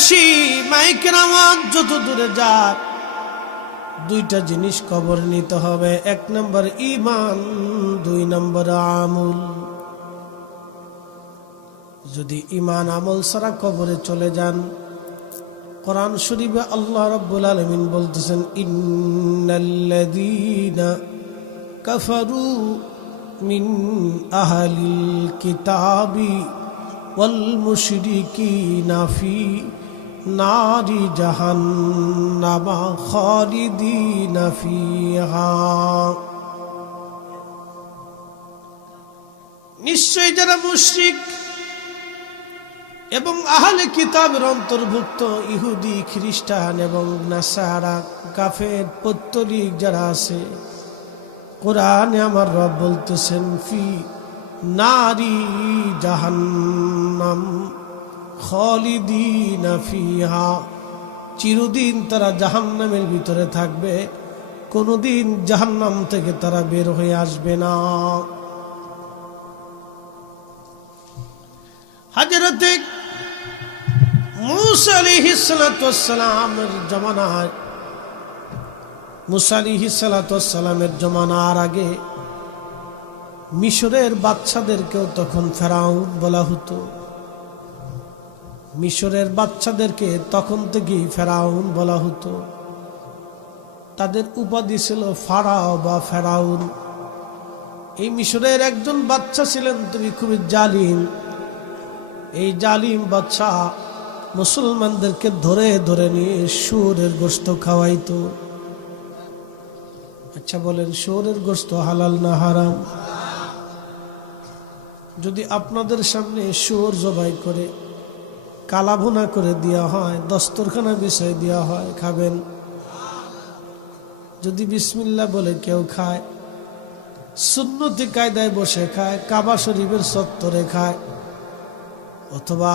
বেশি মাইকের আওয়াজ যত দূরে যাক, দুইটা জিনিস কবর নিতে হবে। এক নম্বর ঈমান, দুই নম্বর আমল। যদি ঈমান আমল ছাড়া কবরে চলে যান, কোরআন শরীফে আল্লাহ রাব্বুল আলামিন বলতেছেন, ইন্নাল্লাযীনা কাফারু মিন আহলিল কিতাবি ওয়াল মুশরিকিনা ফি নারি জাহান্নামা খালিদিনা ফিহা। নিশ্চয় যারা মুশরিক এবং আহলে কিতাবের অন্তর্ভুক্ত ইহুদি, খ্রিস্টান এবং নাসারা, কাফের, পৌত্তলিক যারা আছে, কোরআনে আমার রব বলতেছেন ফি নারি জাহান্নাম খালিদিনা ফিহা, চিরদিন তারা জাহান্নামের ভিতরে থাকবে, কোনোদিন জাহান্নাম থেকে তারা বের হয়ে আসবে না। হযরতে মুসা আলাইহিস সালাতু ওয়াস সালামের জামানায়, মুসা আলাইহিস সালাতু ওয়াস সালামের জামানার আগে মিশরের বাচ্চাদেরকেও তখন ফেরাউন বলা হতো। মিশরের বাচ্চাদেরকে তখন থেকেই ফেরাউন বলা হতো। তাদের উপাধি ছিল ফারাও বা ফেরাউন। এই মিশরের একজন বাচ্চা ছিলেন তিনি খুবই জালিম। এই জালিম বাচ্চা মুসলমানদেরকে ধরে ধরে নিয়ে শুয়োরের গোশত খাওয়াইতো। আচ্ছা বলেন, শুয়োরের গোশত হালাল না হারাম? যদি আপনাদের সামনে শুয়োর জবাই করে কালা ভুনা করে দেওয়া হয়, দস্তরখানা বিছাই দেওয়া হয়, খাবেন? যদি বিসমিল্লাহ বলে কেউ খায়, সুন্নতি কায়দায় বসে খায়, কাবা শরীফের চত্বরে খায়, অথবা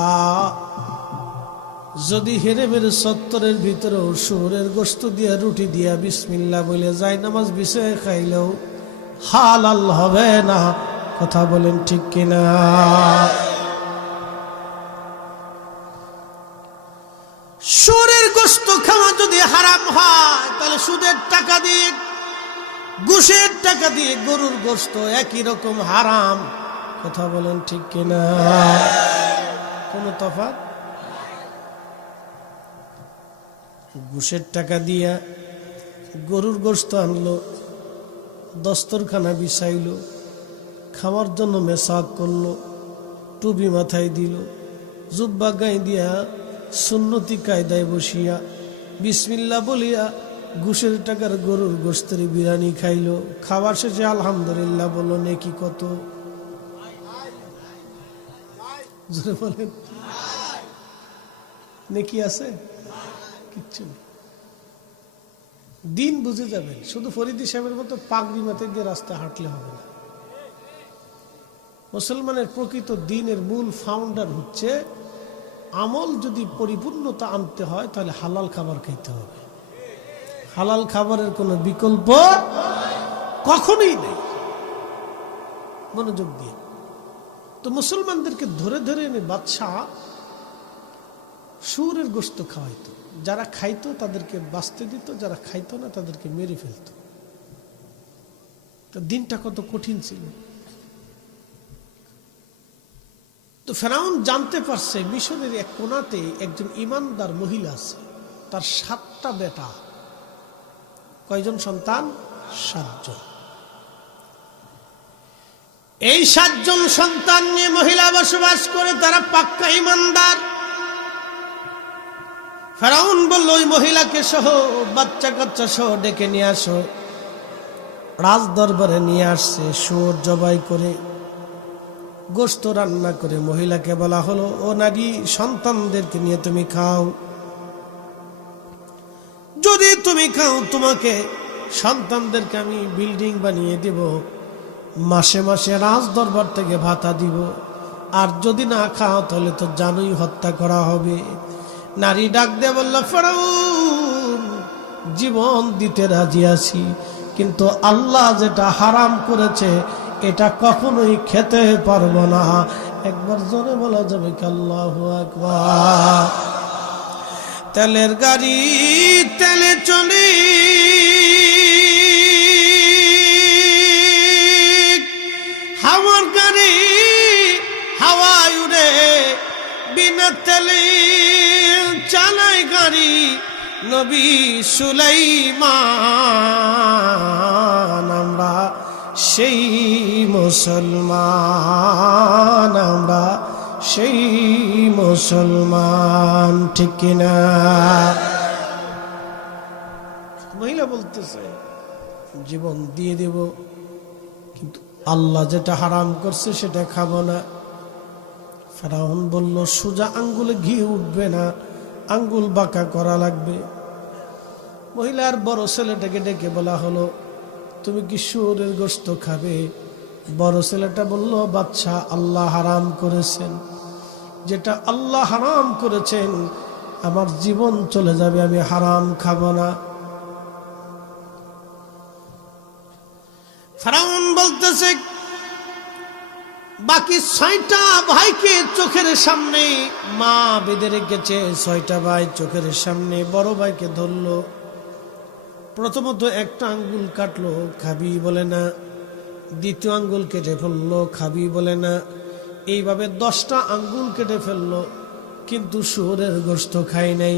যদি হেরেমের চত্বরের ভিতরেও শুয়োরের গোশত দিয়া রুটি দিয়া বিসমিল্লাহ বলে যায় নামাজ বিছাই খাইলেও হালাল হবে না। কথা বলেন ঠিক কিনা? শুয়োরের গোশত খাওয়া যদি হারাম হয়, তাহলে সুদের টাকা দিয়ে, ঘুষের টাকা দিয়ে গরুর গোশত একই রকম হারাম। কথা বলেন ঠিক কিনা? কোনো তফাৎ? ঘুষের টাকা দিয়া গরুর গোশত আনলো, দস্তরখানা বিছাইল, খাওয়ার জন্য মেসাক করলো, টুপি মাথায় দিল, জুব্বা গায়ে দিয়া সুন্নতি কায়দায় বসিয়া বিসমিল্লাহ বলিয়া ঘুষের টাকার গরুর গোশতের বিরিয়ানি খাইল। খাওয়ার শেষে আলহামদুলিল্লাহ বলল, নেকি কত? জোরে বলেন, নেকি আছে? কিচ্ছু নেই। দিন বুঝে যাবেন। শুধু ফরিদি সাহেবের মতো পাগড়ি মাথায় দিয়ে রাস্তায় হাঁটলে হবে না। মুসলমানের প্রকৃত দিনের মূল ফাউন্ডার হচ্ছে, আমল যদি পরিপূর্ণতা আনতে হয় তাহলে হালাল খাবার খেতে হবে। হালাল খাবারের কোনো বিকল্প কখনোই নেই। মনোযোগ দিয়ে। তো মুসলমানদেরকে ধরে ধরে এনে বাদশাহ শুয়োরের গোশত খাওয়াইতো। যারা খাইতো তাদেরকে বাঁচতে দিত, যারা খাইতো না তাদেরকে মেরে ফেলতো। তো দিনটা কত কঠিন ছিল। তো ফেরাউন জানতে পারছে মিশরের এক কোণাতে একজন ইমানদার মহিলা আছে, তার 7টা বেটা। কয়জন সন্তান? 7 জন। এই 7 জন সন্তান নিয়ে মহিলা বসবাস করে, তারা পাক্কা ইমানদার। ফেরাউন বলল, ওই মহিলাকে সহ বাচ্চা কাচ্চা সহ ডেকে নিয়ে আসো। রাজ দরবারে নিয়ে আসছে, শুয়োর জবাই করে গোশত রান্না করে মহিলাকে বলা হলো, ও নারী, সন্তানদেরকে নিয়ে তুমি খাও। যদি তুমি খাও, তোমাকে সন্তানদেরকে আমি বিল্ডিং বানিয়ে দেব, মাসে মাসে রাজ দরবার থেকে ভাতা দিব। আর যদি না খাও তাহলে তো জানোই হত্যা করা হবে। নারী ডাক দিয়ে বলল, ফেরাউন, জীবন দিতে রাজি আছি, কিন্তু আল্লাহ যেটা হারাম করেছে এটা কখনোই খেতে পারবো না। একবার জোরে বলা যাবে কি আল্লাহু আকবার? তেলের গাড়ি তেলে চলে, হাওয়ার গাড়ি হাওয়ায় উড়ে, বিনা তেলে চালায় গাড়ি নবী সুলাইমান। আমরা সেই মুসলমান, আমরা সেই মুসলমান, ঠিক কিনা? মহিলা বলতেছে জীবন দিয়ে দেব, কিন্তু আল্লাহ যেটা হারাম করছে সেটা খাবো না। ফেরাউন বলল সোজা আঙ্গুলে ঘি উঠবে না, আঙ্গুল বাঁকা করা লাগবে। মহিলার বড় ছেলেটাকে ডেকে বলা হলো তুমি কি শুয়োরের গোশত খাবে? বড় ছেলেটা বলল বাদশা আল্লাহ হারাম করেছেন, যেটা আল্লাহ হারাম করেছেন আমার জীবন চলে যাবে, আমি হারাম খাবো না। ফেরাউন বলতেছে বাকি 6টা ভাইকে চোখের সামনে মা বেঁধে রেখেছে, 6টা ভাই চোখের সামনে বড় ভাইকে ধরলো। প্রথমত একটা আঙ্গুল কাটলো, খাবি বলে না। দ্বিতীয় আঙ্গুল কেটে ফেললো, খাবি বলে না। এইভাবে 10টা আঙ্গুল কেটে ফেললো, কিন্তু শুয়োরের গোশত খাই নাই।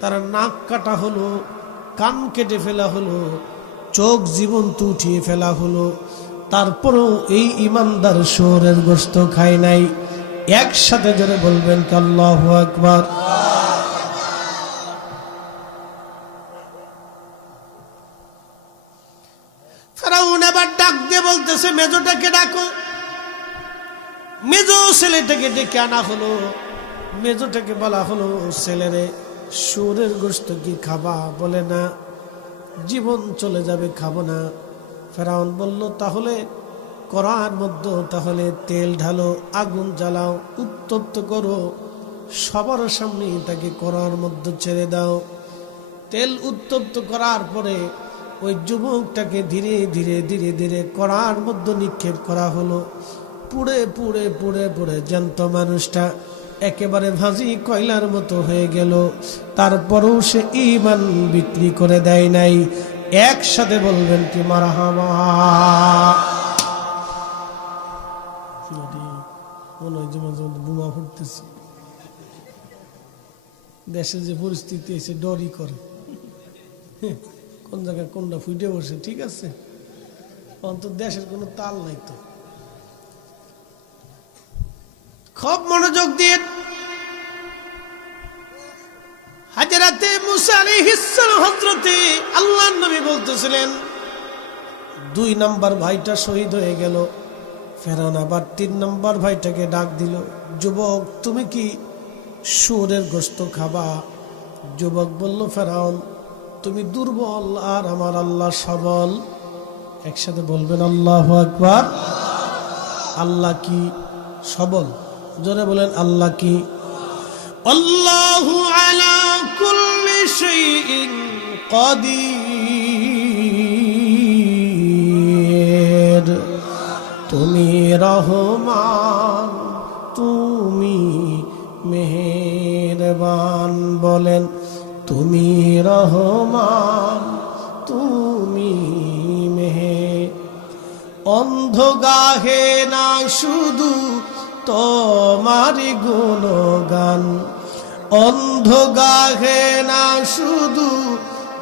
তার নাক কাটা হলো, কান কেটে ফেলা হলো, চোখ জীবন্ত উঠিয়ে ফেলা হলো, তারপরেও এই ইমানদার শুয়োরের গোশত খায় নাই। একসাথে জোরে বলবেন কি আল্লাহু আকবার। ফেরাউন এবার ডাক দিয়ে বলতেছে মেজোটাকে ডাকো। মেজো ছেলেটাকে ডেকে আনা হলো। মেজোটাকে বলা হলো ছেলেরে শুয়োরের গোশত কি খাবা? বলে না, জীবন চলে যাবে, খাবো না। ফেরাউন বলল তাহলে কড়ার মধ্যে তাহলে তেল ঢালো, আগুন জ্বালাও, উত্তপ্ত করো, সবার সামনে তাকে কড়ার মধ্যে ছেড়ে দাও। তেল উত্তপ্ত করার পরে ওই যুবকটাকে ধীরে ধীরে ধীরে ধীরে কড়ার মধ্যে নিক্ষেপ করা হলো। পুড়ে পুড়ে পুড়ে পুড়ে জ্যান্ত মানুষটা একেবারে ভাজি কয়লার মতো হয়ে গেল। তারপরেও সে ঈমান বিক্রি করে দেয় নাই। একসাথে বলবেন কি মারহাবা। বোমা ফুটতেছে, দেশে যে পরিস্থিতি এসে ডরই করে, কোন জায়গায় কোনটা ফুটে বসে। ঠিক আছে, অন্তত দেশের কোনো তাল নাই তো। খুব মনোযোগ দিয়ে হাজরাতে মুসা আলাইহিস সালাম হযরতে আল্লাহর নবী বলতেছিলেন 2 নাম্বার ভাইটা শহীদ হয়ে গেল। ফেরাউন আবার 3 নাম্বার ভাইটাকে ডাক দিল, যুবক তুমি কি শুয়োরের গোশত খাবা? যুবক বলল ফেরাউন তুমি দুর্বল আর আমার আল্লাহ সবল। একসাথে বলবেন আল্লাহু আকবার। আল্লাহ কি সবল? জোরে বলেন আল্লাহ কি? আল্লাহু আলা কুল্লি শাইইন কাদির। তুমি রহমান, তুমি মেহেরবান। বলেন তুমি রহমান, তুমি অন্ধ গাহে না শুধু তোমারি গুণগান, অন্ধ গাহে না শুধু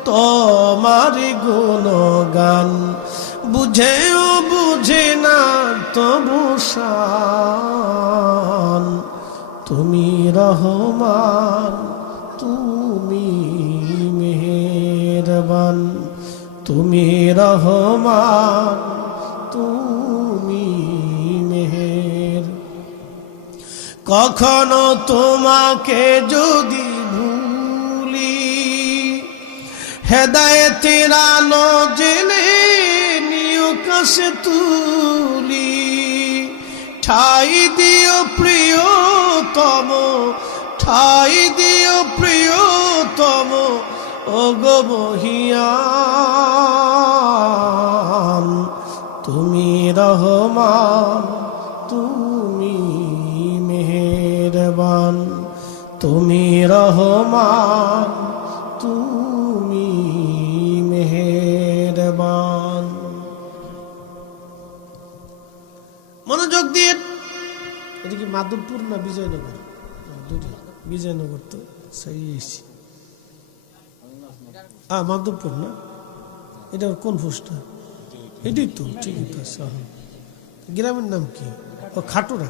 তোমারি গুণগান। বুঝেও বুঝে না তবু শান। তুমি রহমান, তুমি মেহেরবান। তুমি রহমান, তুমি মেহের। কখনো তোমাকে যদি ভুলি, হেদায়েতের আলো জেলে নিও কাছে তুলি। ঠাই দিও প্রিয়তম, ঠাই দিও প্রিয়তম, ওগো মহিয়ান। তুমি রহমান, তুমি মেহেরবান। তুমি রহমান তুমি মেহেরবান। মনোযোগ দিয়ে, এটা কি মাধবপুর না বিজয়নগর? বিজয়নগর তো সেই মাধবপুর না, এটা কোন পোস্টটা? এটাই তো, ঠিকই তো। গ্রামের নাম কি? ও খাটুরা।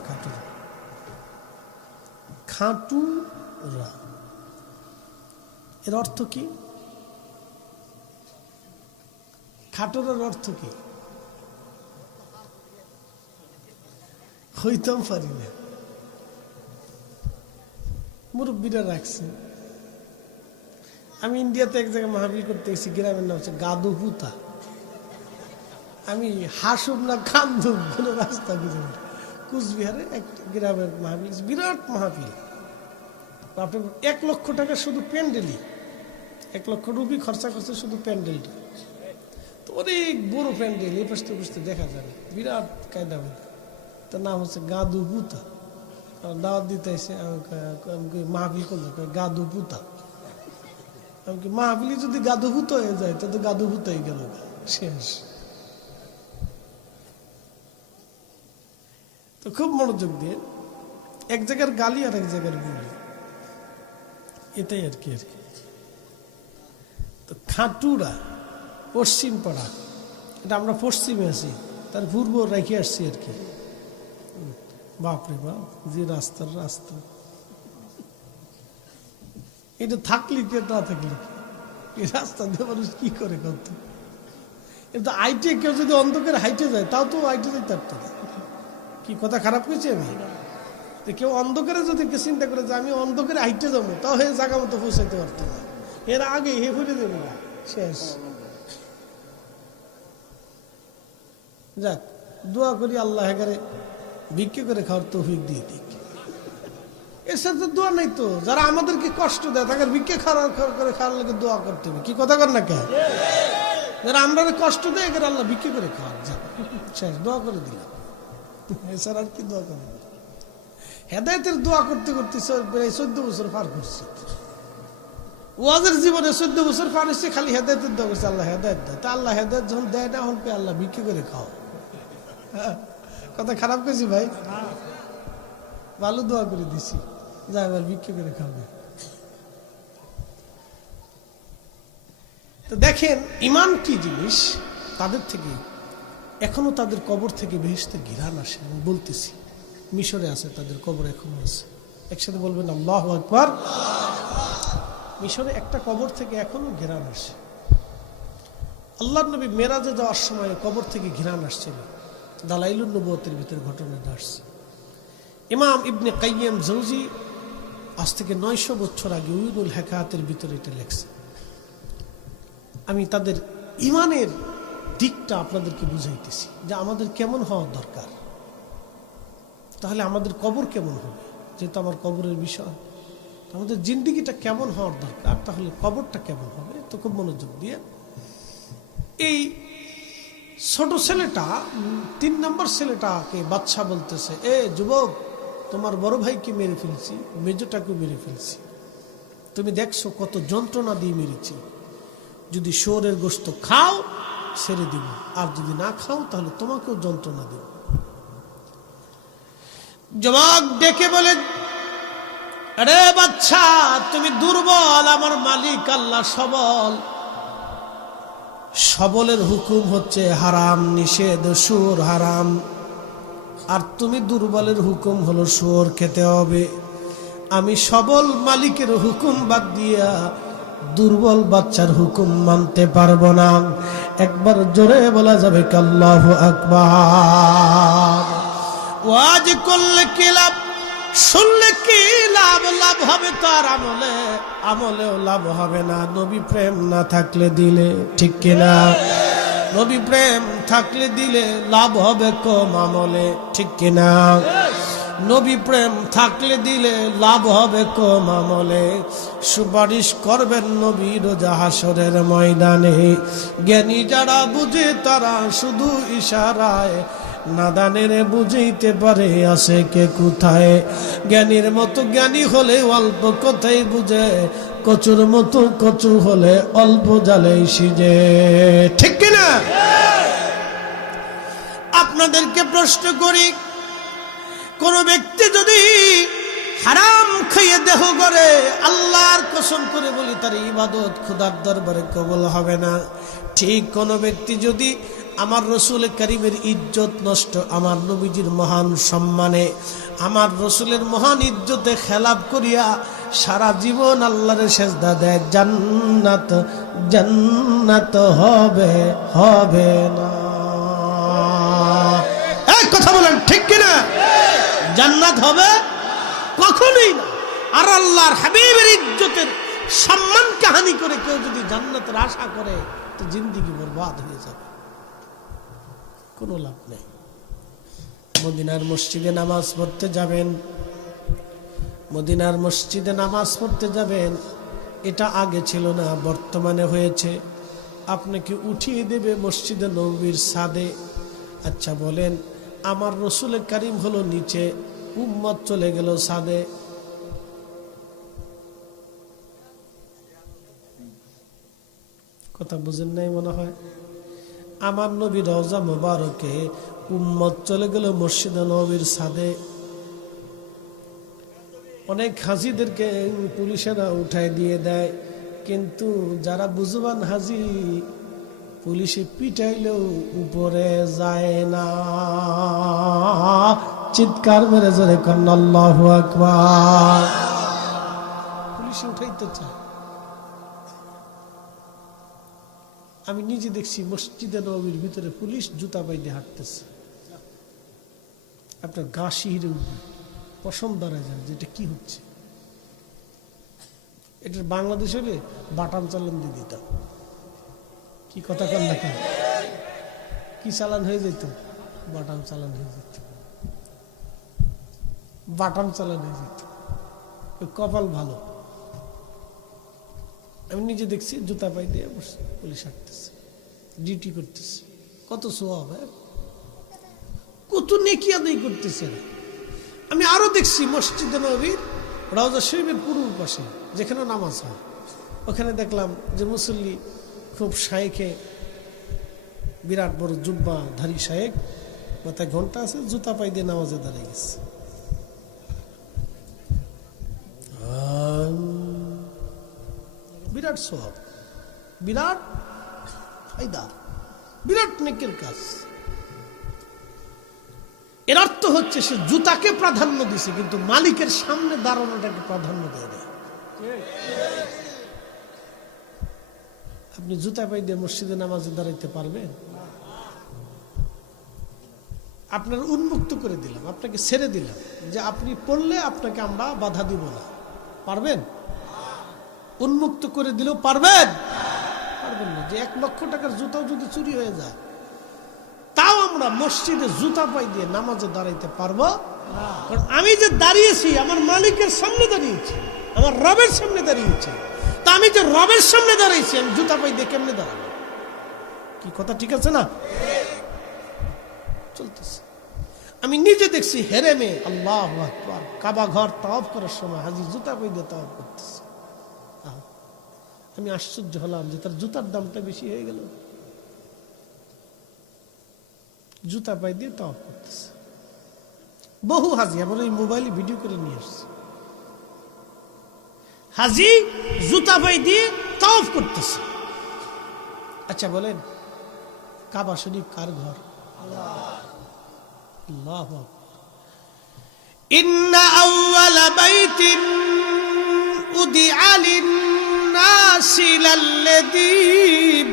খাটুরা এর অর্থ কি? খাটুরার অর্থ কি? হইতাম পারি না, মুরব্বীরা রাখছে। আমি ইন্ডিয়াতে এক জায়গায় মাহফিল করতে গেছি, গ্রামের নাম হচ্ছে গাদুপুতা। আমি হাসুব না কান্দুব কোন রাস্তা বুঝে না। কুচবিহারে এক গ্রামের মাহফিল, বিরাট মাহফিল। 1 লক্ষ টাকা শুধু প্যান্ডেলই, 1 লক্ষ রুপি খরচা করছে শুধু প্যান্ডেলটা। তো অনেক বড় প্যান্ডেল, এই পাশে বসতে দেখা যাবে, বিরাট কায়দা। তার নাম হচ্ছে গাদুপুতা। দাওয়াত দিতে এসে আমি মাহফিল করবো, গাদুপুতা। আমি কি মাহফিলি যদি গাদুপুত হয়ে যায় তো গাদুপুতাই গেল, শেষ। তো খুব মনোযোগ দিয়ে, এক জায়গার গালি আর এক জায়গার গুলি, এটাই আর কি। তো খাটুরা পশ্চিম পাড়া, এটা আমরা পশ্চিমে আছি, তার পূর্ব রেখে আসছি আর কি। বাপরে বাপ, যে রাস্তা, এটা থাকলে কে, না থাকলে এই রাস্তা দিয়ে মানুষ কি করে করতো? কিন্তু আইটে কেউ যদি অন্ধকারে হাইটে যায়, তাও তো আইটে যেতে পারতো না। কি কথা খারাপ হয়েছে? আমি কেউ অন্ধকারে যদি চিন্তা করে যে আমি অন্ধকারে হাইটে যাবো, তাও হে জায়গা মতো পৌঁছাইতে পারতো না। এর আগে হে ফুটে দেবে না, শেষ। যাক, দোয়া করি আল্লাহ এগারে ভিক্ষে করে খাওয়ার তৌফিক দিয়ে দিক। এর সাথে দোয়া নাই তো, যারা আমাদেরকে কষ্ট দেয় তাকে ভিক্ষে করে খাওয়ার লাগে দোয়া করতে হবে। কি কথা কর না কে? যারা আমরা কষ্ট দেয় এদের আল্লাহ ভিক্ষে করে খাওয়ার, শেষ, দোয়া করে দিলাম। এছাড়া আর কি দোয়া করবে? হেদায়েতের দোয়া করতে করতে প্রায় 14 বছর পার করছি। ওয়াজের জীবনে 14 বছর পার হচ্ছে, খালি হেদায়েতের দোয়া করছে, আল্লাহ হেদায়েত দেয়। তা আল্লাহ হেদায়েত যখন দেয় না, এখন আল্লাহ ভিক্ষে করে খাও। কথা খারাপ করেছি ভাই? ভালো দোয়া করে দিছি, যা এবার ভিক্ষে করে খাবে। তো দেখেন ইমান কি জিনিস, তাদের থেকে এখনো তাদের কবর থেকে বেহেশতের ঘিরান আসে। আমি বলতেছি, মিশরে আছে তাদের কবর, এখনো আছে। একসাথে বলবেন আল্লাহু আকবার। মিশরে একটা কবর থেকে এখনো ঘিরান আসে। আল্লাহর নবী মেরাজে যাওয়ার সময় কবর থেকে ঘিরান আসছিল। দালাইলুন নবুয়তের ভিতরে ঘটনাটা আসছে। ইমাম ইবনে কাইয়িম জৌজি আজ থেকে 900 বছর আগে উইনুল হেকায়াতের ভিতরে এটা লেখছে। আমি তাদের ইমানের দিকটা আপনাদেরকে বুঝাইতেছি যে আমাদের কেমন হওয়া দরকার, তাহলে আমাদের কবর কেমন হবে। যেহেতু আমার কবরের বিষয়, আমাদের জিন্দেগিটা কেমন হওয়ার দরকার, তাহলে কবরটা কেমন হবে। তো খুব মনোযোগ দিয়ে, এই ছোট ছেলেটা 3 নম্বর ছেলেটাকে বাদশা বলতেছে, এ যুবক, তোমার বড় ভাইকে মেরে ফেলছি, মেজোটাকে মেরে ফেলছি, তুমি দেখছো কত যন্ত্রণা দিয়ে মেরেছি। যদি শুয়োরের গোশত খাও ছেড়ে দিব, আর যদি না খাও তাহলে তোমাকেও যন্ত্রণা দেব। যুবক ডেকে বলে, আরে বাচ্চা, তুমি দুর্বল, আমার মালিক আল্লাহ সবল। সবলের হুকুম হচ্ছে হারাম নিষেধ, শুয়োর হারাম। আর তুমি দুর্বলের হুকুম হলো শুয়োর খেতে হবে। আমি সবল মালিকের হুকুম বাদ দিয়া দুর্বল বাচ্চার হুকুম মানতে পারবো না। একবার জোরে বলা যাবে আল্লাহু আকবার। ওয়াজ করলে কি লাভ, শুনলে কি লাভ? লাভ হবে তার আমলে, আমলেও লাভ হবে না নবী প্রেম না থাকলে দিলে। ঠিক কিনা? নবী প্রেম থাকলে দিলে লাভ হবে কম আমলে। ঠিক কিনা? নবী প্রেম থাকলে দিলে লাভ হবে কম আমলে। সুপারিশ করবেন নবী রোজ হাসরের ময়দানে। জ্ঞানী যারা বুঝে তারা শুধু ইশারায় নাদানের বুঝাইতে পারে আছে কে কোথায়। জ্ঞানীর মতো জ্ঞানী হলে অল্প কথাই বুঝে, কচুর মতো কচু হলে অল্প জালেই সিজে। ঠিক কিনা? আপনাদেরকে প্রশ্ন করি, কোন ব্যক্তি যদি হারাম খেয়ে দেহ করে, আল্লাহর কসম করে বলি তার ইবাদত খোদার দরবারে কবুল হবে না। ঠিক কোন ব্যক্তি যদি আমার রসুল করিমের ইজ্জত নষ্ট, আমার নবীজির মহান সম্মানে, আমার রসুলের মহান ইজ্জতে খেলাপ করিয়া সারা জীবন আল্লাহর সেজদা দেয়, জান্নাত জান্নাত হবে হবে না। এই কথা বলেন ঠিক কিনা? জান্নাত হবে কখনোই না। আর আল্লাহর হাবিবের ইজ্জতের সম্মানকে হানি করে কেউ যদি জান্নাতের আশা করে, তো জিন্দেগি বরবাদ হয়ে যাবে, কোনো লাভ নেই। মদিনার মসজিদে নামাজ পড়তে যাবেন, মদিনার মসজিদে নামাজ পড়তে যাবেন, এটা আগে ছিল না, বর্তমানে হয়েছে। আপনাকে উঠিয়ে দেবে মসজিদে নববীর ছাদে। আচ্ছা বলেন, আমার রসুল করিম হলো নিচে, উম্মত চলে গেল ছাদে, কথা বুঝেন নাই মনে হয়। আমার নবী রওজা মুবারকে, উম্মত চলে গেল মসজিদে নববীর ছাদে। অনেক হাজিদেরকে পুলিশেরা উঠায় দিয়ে দেয়, কিন্তু যারা বুঝবান হাজি, পুলিশে পিটাইলেও উপরে যায় না। চিৎকার মেরে জোরে করেন আল্লাহু আকবার। পুলিশে উঠাইতে চায়। আমি নিজে দেখছি মসজিদে নববীর ভিতরে পুলিশ জুতা পাই দিয়ে হাঁটতেছে, আপনার গা শিহরে উঠবে, পশম দাঁড়ায় যায় যে এটা কি হচ্ছে। এটার বাংলাদেশ হলে বাটাম চালান দিয়ে দিতাম। কি কথা কর না কেন? কি চালান হয়ে যেত? বাটাম চালান হয়ে যেত, বাটাম চালান হয়ে যেত। কপাল ভালো, আমি নিজে দেখছি জুতা পাই দিয়ে পুলিশ হাঁটতেছে, ডিউটি করতেছে। কত সোয়াব, কত নেকি আদায় করতেছে। আমি আরো দেখছি মসজিদে নববীর রওজা শরীফের পূর্ব পাশে যেখানে নামাজ হয়, ওখানে দেখলাম যে মুসল্লি খুব শায়েখে, বিরাট বড় জুব্বা ধারী শায়েখ, মাথায় ঘন্টা আছে, জুতা পাই দিয়ে নামাজে দাঁড়িয়ে গেছে। বিরাট সোয়াব, বিরাট ফায়দা, বিরাট নেকের কাজ। এর অর্থ হচ্ছে সে জুতাকে প্রাধান্য দিছে, কিন্তু মালিকের সামনে দাঁড়ানোটাকে প্রাধান্য দেয় না। আপনি জুতা পাই দিয়ে মসজিদে নামাজে দাঁড়াইতে পারবেন? আপনার উন্মুক্ত করে দিলাম, আপনাকে ছেড়ে দিলাম যে আপনি পড়লে আপনাকে আমরা বাধা দিব না, পারবেন? উন্মুক্ত করে দিলেও পারবেন? পারবেন না। যে 1 লক্ষ টাকার জুতাও যদি চুরি হয়ে যায়, তাও আমরা মসজিদে জুতা পাই দিয়ে নামাজে দাঁড়াইতে পারবো? কারণ আমি যে দাঁড়িয়েছি আমার মালিকের সামনে দাঁড়িয়েছি, আমার রবের সামনে দাঁড়িয়েছি। তা আমি যে রবের সামনে দাঁড়িয়েছি, আমি জুতা পাই দিয়ে কেমনে দাঁড়াবো? কি কথা ঠিক আছে না? চলতেছে। আমি নিজে দেখছি হেরেমে, আল্লাহু আকবার, কাবা ঘর তাওয়াফ করার সময় হাজি জুতা পাই দিয়ে তাওয়াফ করতেছে। আমি আশ্চর্য হলাম যে তার জুতার দামটা বেশি হয়ে গেল। জুতা পাই দিয়ে তাওয়াফ করতেছে। বহু হাজি, আমার এই মোবাইলে ভিডিও করে নিয়ে আসছে, হাজি জুতা পাই দিয়ে তাওয়াফ করতেছে। আচ্ছা বলেন, কাবা শরীফ কার ঘর? আল্লাহু আকবার। ইন্না আউওয়ালা বাইতিন উদিআ লিন-নাসি লাল্লাযী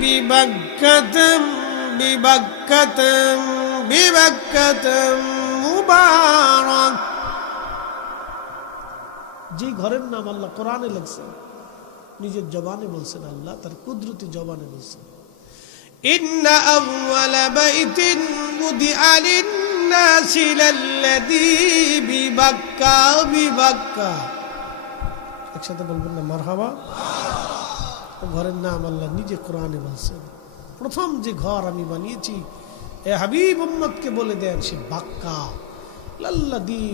বিবাক্কাতা মুবারাক। যে ঘরের নাম আল্লাহ কোরআনে লিখছেন, নিজের জবানে বলছেন, আল্লাহ তার কুদরতি জবানে বলছেন, ইন্না আউওয়ালা বাইতিন উদিআ লিন-নাসি লাল্লাযী বিবাক্কা। একসাথে বলবেন না মারহাবা? ঘরের নাম আল্লাহ নিজে কোরআনে বলছেন, প্রথম যে ঘর আমি বানিয়েছি এ হাবিব উম্মতকে বলে দেন সে বাক্কা লাল্লাযী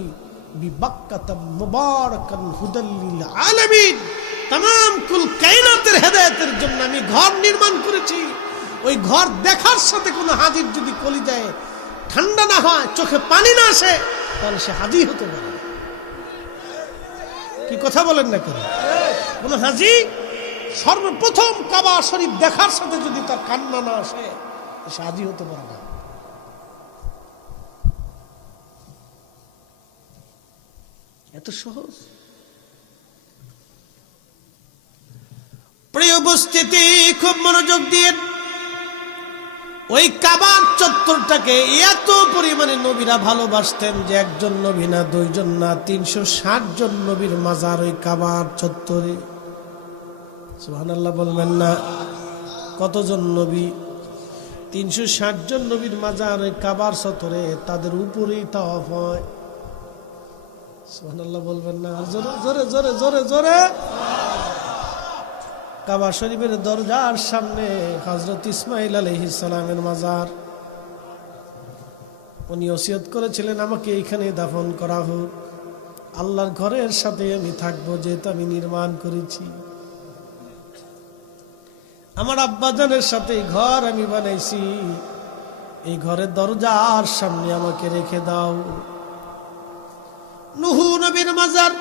বিবাক্কাতা মুবারাকান হুদাল লিল আলামিন, तमाम কুল কায়নাতের হেদায়েতের জন্য আমি ঘর নির্মাণ করেছি। ওই ঘর দেখার সাথে কোনো হাজির যদি কলিজায় ঠান্ডা না হয়, চোখে পানি না আসে, তাহলে সে হাজি হতে পারে না। কি কথা বলেন না কেন? কোন হাজি সর্বপ্রথম কাবা শরীফ দেখার সাথে যদি তার কান্না না আসে, সে হাজি হতে পারে না। এত সহজ। প্রিয় উপস্থিতি, খুব মনোযোগ দিয়ে ওই কাবার চত্বরটাকে এত পরিমাণে নবীরা ভালোবাসতেন যে একজন নবী না, দুইজন না, 360 জন নবীর মাজার ওই কাবার চত্বরে। সুবহানাল্লাহ বলবেন না? কতজন নবী? 360 জন নবীর মাজার ওই কাবার চত্বরে, তাদের উপরেই তাওয়াফ হয়। সুবহানাল্লাহ বলবেন না? জোরে জোরে জোরে জোরে জোরে। কাবা শরীফের দরজার সামনে হযরত ইসমাঈল আলাইহিস সালামের মাজার। উনি ওসিয়ত করেছিলেন আমাকে এইখানে দাফন করা হোক, আল্লাহর ঘরের সাথে আমি থাকবো, যেহেতু আমি নির্মাণ করেছি। আমার আব্বাজানের সাথে ঘর আমি বানাইছি, এই ঘরের দরজার সামনে আমাকে রেখে দাও। নূহ নবীর মাজার,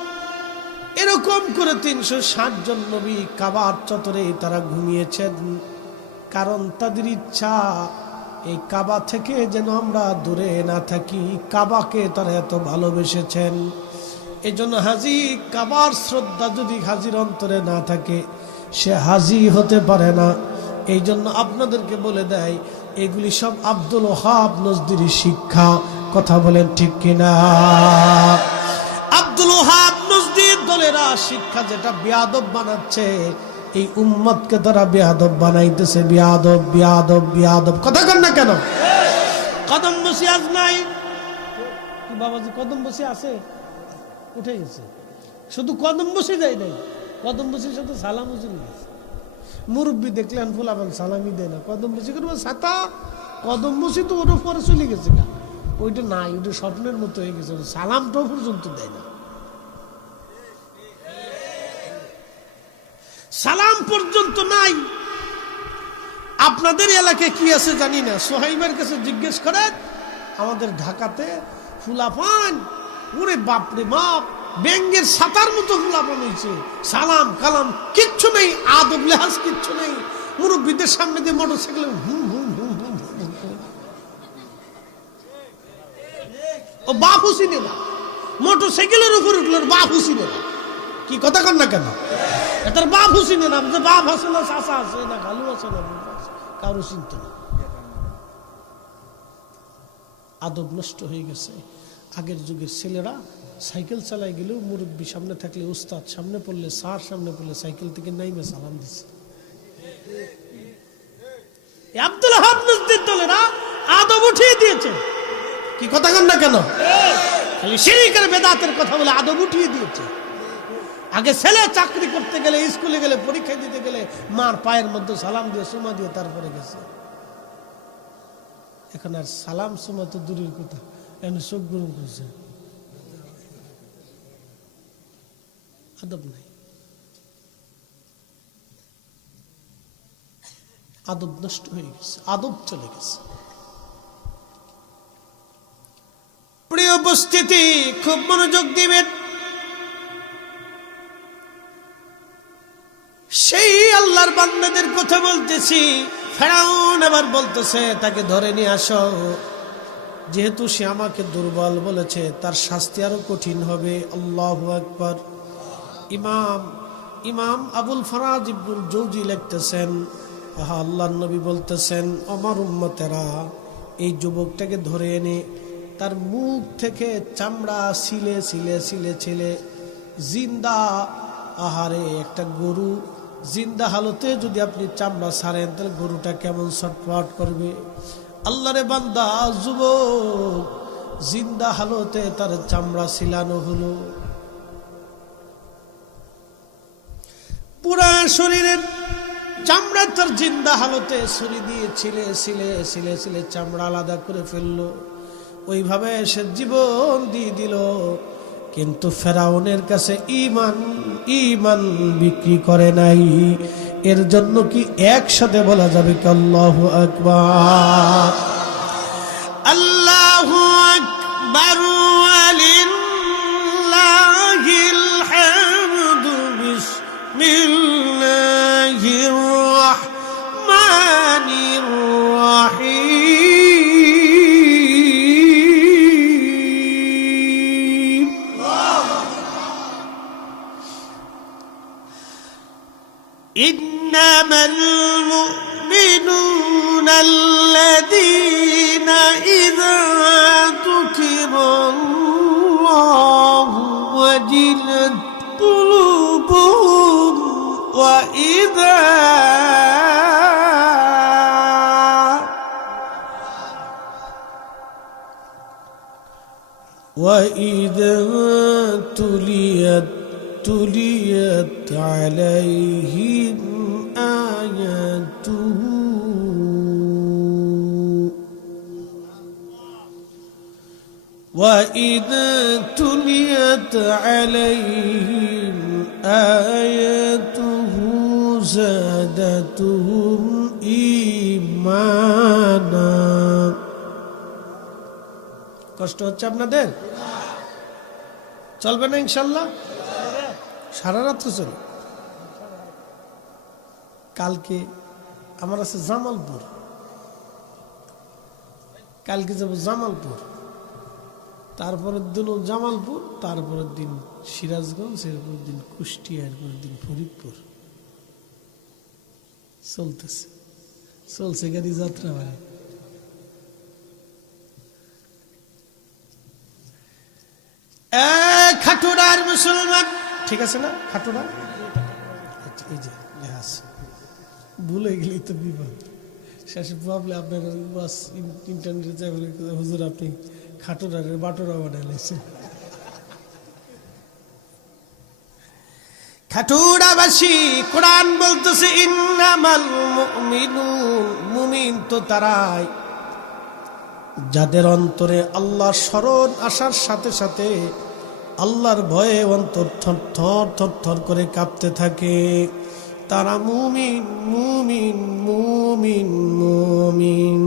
এরকম করে 360 জন নবী কাবার চত্বরে তারা ঘুমিয়েছেন, কারণ তাদের ইচ্ছা এই কাবা থেকে যেন আমরা দূরে না থাকি। কাবাকে তারা এত ভালোবেসেছেন, এই জন্য হাজি, কাবার শ্রদ্ধা যদি হাজির অন্তরে না থাকে, সে হাজি হতে পারে না। এই জন্য আপনাদেরকে বলে দেয়, এগুলি সব আব্দুল ওহাব নজদির শিক্ষা। কথা বলেন ঠিক কিনা? আব্দুল ওহাব নজদির দলেরা শিক্ষা যেটা বেয়াদব বানাচ্ছে, এই উম্মতকে তারা বেয়াদব বানাইতেছে। বেয়াদব বেয়াদব বেয়াদব। কথা কন না কেন? কদম বসি আজ নাই কি বাবাজি? কদম বসি আছে, উঠে গেছে। শুধু কদম বসি দেয় নাই, কদম বসির সাথে সালামও চলে গেছে। মুরব্বী দেখলেন ফুলাবান সালামি দেয় না, কদম বসি করবো ছাতা। কদম বসি তো ওটা পরে চলে গেছে, ওইটা নাই, ওইটা স্বপ্নের মতো হয়ে গেছে। সালামটাও পর্যন্ত দেয় না, সালাম পর্যন্ত নাই। আপনাদের এলাকায় কি আছে জানি না, সোহাইবের কাছে জিজ্ঞেস করেন। আমাদের ঢাকাতে ফুলাপান, ওরে বাপরে বাপ, ব্যাঙ্গের সাতার মতো ফুলাপান হয়েছে। সালাম কালাম কিচ্ছু নেই, আদব লেহাজ কিচ্ছু নেই। মুরব্বীদের সামনে দিয়ে মোটরসাইকেল হুম হুম হুম হুম হুম। ও বাপ হুসিনে না, মোটরসাইকেলের উপর উঠলো, বাপ হুসিনে না। কি কথা কন না কেন? তার বাপ হুসিনে না, বাপ আছে না, চাচা আছে না, খালু আছে না, কারো চিন্তা না। আদব নষ্ট হয়ে গেছে। আগের যুগের ছেলেরা সাইকেল চালাই গেলেও মুরব্বী সামনে থাকলে, উস্তাদ সামনে পড়লে, স্যার সামনে পড়লে সাইকেল থেকে নাইমে সালাম দিচ্ছে। আব্দুল ওহাব নজদির দলেরা আদব উঠিয়ে দিয়েছে। কি কথা কন না কেন? খালি শিরক আর বেদাতের কথা বলে আদব উঠিয়ে দিয়েছে। আগে ছেলে চাকরি করতে গেলে, স্কুলে গেলে, পরীক্ষা দিতে গেলে মার পায়ের মধ্যে সালাম দিয়ে সুমা দিয়ে তারপরে গেছে। এখন আর সালাম সুমা তো দূরের কথা, এখন চোখ গরম করছে। আদব নাই, আদব নষ্ট হয়ে গেছে, আদব চলে গেছে। প্রিয় উপস্থিতি, খুব মনোযোগ দিবেন। সেই আল্লাহর বান্দাদের কথা বলতেছি। ফেরাউন আবার বলতেছে তাকে ধরে নিয়ে আসো, যেহেতু সে আমাকে দুর্বল বলেছে, তার শাস্তি আরো কঠিন হবে। আল্লাহু আকবার। ইমাম আবুল ফারাজ ইবনুল জৌজি লিখতেছেন, আল্লাহর নবী বলতেছেন, আমার উম্মতেরা এই যুবকটাকে ধরে এনে তার মুখ থেকে চামড়া ছিলে ছিলে ছিলে ছিলে জিন্দা, আহারে একটা গরু জিন্দা হালতে যদি আপনি চামড়া ছাড়েন, তাহলে গরুটা কেমন ছটফট করবে। আল্লাহরে বান্দা, যুবক জিন্দা হালতে তার চামড়া ছিলানো হলো, পুরা শরীরের চামড়া তার জিন্দা হালতে ছুরি দিয়ে ছিলে ছিলে ছিলে ছিলে চামড়া আলাদা করে ফেললো। ওইভাবে সে জীবন দিয়ে দিল, কিন্তু ফেরাউনের কাছে ঈমান ঈমান বিক্রি করে নাই। এর জন্য কি একসাথে বলা যাবে কি আল্লাহু আকবার? আল্লাহু আকবার ওয়ালিল্লাহিল হামদু। বিসমিল্লাহির রাহমানির রাহিম। ইন্নামাল মুমিনুনা আল্লাযীনা ইযা যুকিরাল্লাহু ওয়াজিলাত কুলুবুহুম وإذا تليت عليهم آياته وإذا تليت عليهم آياته زادتهم إيمانا। কষ্ট হচ্ছে আপনাদের? চলবে না ইনশাল্লাহ? সারা রাত্র চলবে। কালকে আমার আছে জামালপুর, কালকে যাব জামালপুর, তারপরের দিনও জামালপুর, তারপরের দিন সিরাজগঞ্জ, এরপর দিন কুষ্টিয়া, এরপর দিন ফরিদপুর। চলছে গাড়ি যাত্রা বাড়ি। খাটুরার মুসলমান, ঠিক আছে না? খাটুরা এই যে ভুলে গেলেই তো বিপদ। শেষে ভাবলে আপনার ইন্টারনেটে যাই বলে, হুজুর আপনি খাটুরারের বাটোরা বানাইলেছেন। খাটুরাবাসী কোরআন বলতেছে ইন্নামাল মুমিনুন, মুমিন তো তারাই যাদের অন্তরে আল্লাহর স্মরণ আসার সাথে সাথে আল্লাহর ভয়ে অন্তর থর থর করে কাঁপতে থাকে। তারা মুমিন মুমিন মুমিন মুমিন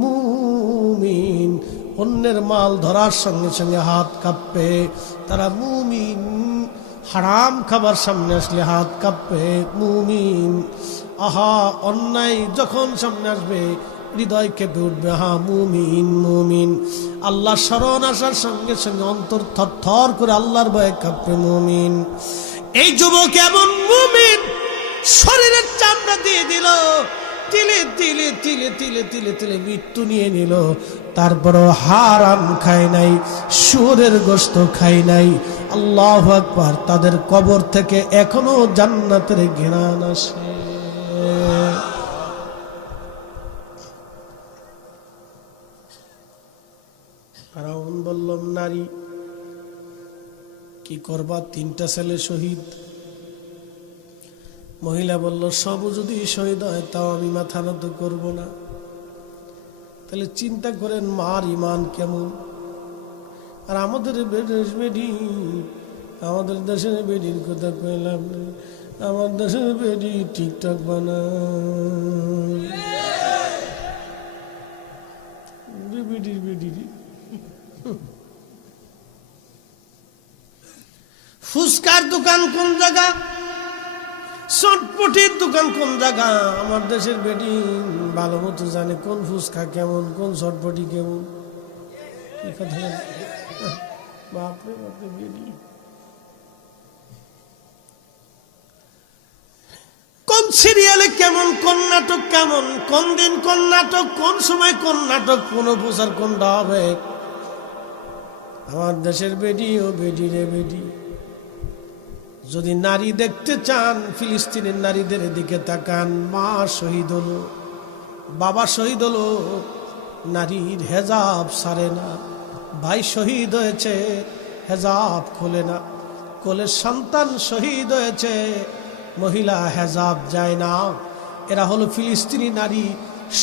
মুমিন। অন্যের মাল ধরার সঙ্গে সঙ্গে হাত কাঁপবে, তারা মুমিন। হারাম খাবার সামনে আসলে হাত কাঁপবে, মুমিন। আহা, অন্যায় যখন সামনে আসবে হৃদয় কেঁপে উঠবে, হা মুমিন মুমিন। আল্লাহ স্মরণ আসার সঙ্গে সঙ্গে অন্তর থর করে আল্লাহর ভয়ে কাঁপবে, মুমিন। এই যুবক এমন মুমিন, শরীরের চামড়া দিয়ে দিল, তিলে তিলে তিলে তিলে তিলে তিলে মৃত্যু নিয়ে নিল, তারপরও হারাম খায় নাই, শুয়োরের গোশত খায় নাই। আল্লাহু আকবার। তাদের কবর থেকে এখনো জান্নাতের ঘ্রাণ আসে। ফেরাউন বললাম নারী কি করবা, 3টা ছেলে শহীদ। মহিলা বলল সব যদি শহীদ হয় তাও আমি মাথা নত করব না। তাহলে চিন্তা করেন মার ইমান কেমন। আর আমাদের দেশের বেডির কথা কইলাম, আমার দেশের বেডি ঠিকঠাক বানায়, বেডির ফুচকার দোকান কোন জায়গা, চটপটির দোকান কোন জায়গা। আমার দেশের বেডি ভালো মতো জানে কোন ফুচকা কেমন, কোন চটপটি কেমন। কি কথা, বাপরে বাপরে বেডি। কোন সিরিয়ালে কেমন, কোন নাটক কেমন, কোন দিন কোন নাটক, কোন সময় কোন নাটক, কোন প্রচার কোনটা হবে। আমার দেশের বেডি ও বেডি রে বেডি। যদি নারী দেখতে চান, ফিলিস্তিনের নারীদের দিকে তাকান। মা শহীদ হলো, বাবা শহীদ হলো, নারীর হেজাব সারে না। ভাই শহীদ হয়েছে, হেজাব খোলে না। কোলের সন্তান শহীদ হয়েছে, মহিলা হেজাব যায় না। এরা হলো ফিলিস্তিনি নারী।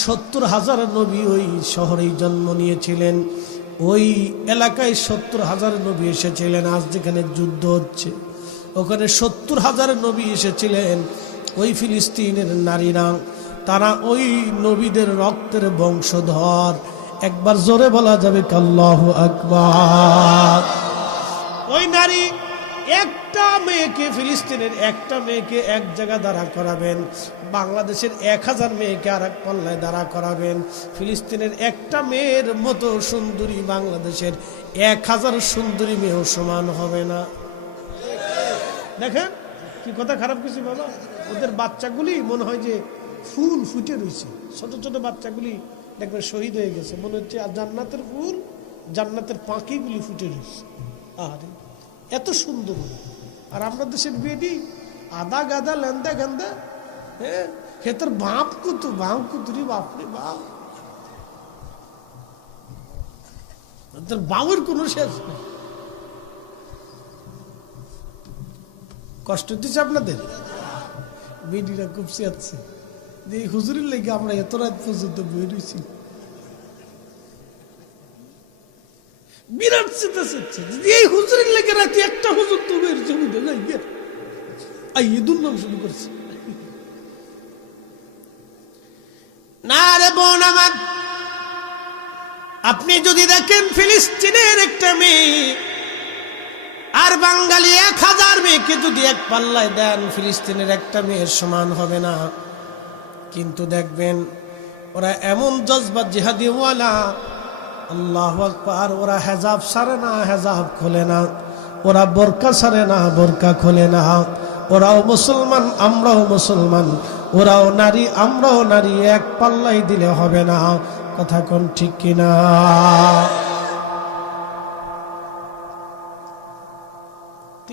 70,000 নবী ওই শহরেই জন্ম নিয়েছিলেন, ওই এলাকায় 70,000 নবী এসেছিলেন। আজ যেখানে যুদ্ধ হচ্ছে ওখানে 70,000 নবী এসেছিলেন। ওই ফিলিস্তিনের নারীরা, তারা ওই নবীদের রক্তের বংশধর। একবার জোরে বলা যাবে আল্লাহু আকবার। ওই নারী একটা মেয়েকে, ফিলিস্তিনের একটা মেয়েকে এক জায়গা দাঁড়া করাবেন, বাংলাদেশের 1000 মেয়েকে আর এক পাল্লায় দাঁড়া করাবেন। ফিলিস্তিনের একটা মেয়ের মতো সুন্দরী বাংলাদেশের 1000 সুন্দরী মেয়েও সমান হবে না। দেখেন কি কথা, খারাপ কিছু বাবা। ওদের বাচ্চাগুলি মনে হয় যে ফুল ফুটে রয়েছে, ছোট ছোট বাচ্চাগুলি দেখবেন শহীদ হয়ে গেছে, মনে হচ্ছে আর জান্নাতের ফুল, জান্নাতের পাখিগুলি ফুটে রয়েছে। আরে এত সুন্দর। আর আমরা দেশের বেডি আদা গাদা লেন্দা গান্দা। হ্যাঁ, হে তোর বাপ কুতু, বাপ কুতুরি, বাপরে বাপ, তোর বাবুর কোনো শেষ নেই। কষ্ট দিচ্ছে আপনাদের? বেডিরা খুব চেয়াচ্ছে যে এই হুজুরের লেগে আমরা এত রাত পর্যন্ত বই রয়েছি। বিরাট চিন্তা চেচ্ছে এই হুজুরের লেগে রাতে একটা হুজুর তো বের ছবি দুর্নাম শুরু করছে। না রে বোন আমার, আপনি যদি দেখেন ফিলিস্তিনের একটা মেয়ে আর বাঙালি 1000 মেয়েকে যদি এক পাল্লায় দেন, ফিলিস্তিনের একটা মেয়ের সমান হবে না। কিন্তু দেখবেন ওরা এমন জজবা জিহাদিওয়ালা, আল্লাহু আকবার। ওরা হেজাব সারে না, হেজাব খোলে না। ওরা বোরকা সারে না, বোরকা খোলে না। ওরাও মুসলমান, আমরাও মুসলমান। ওরাও নারী, আমরাও নারী। এক পাল্লাই দিলে হবে না। কথা কোন ঠিক কিনা?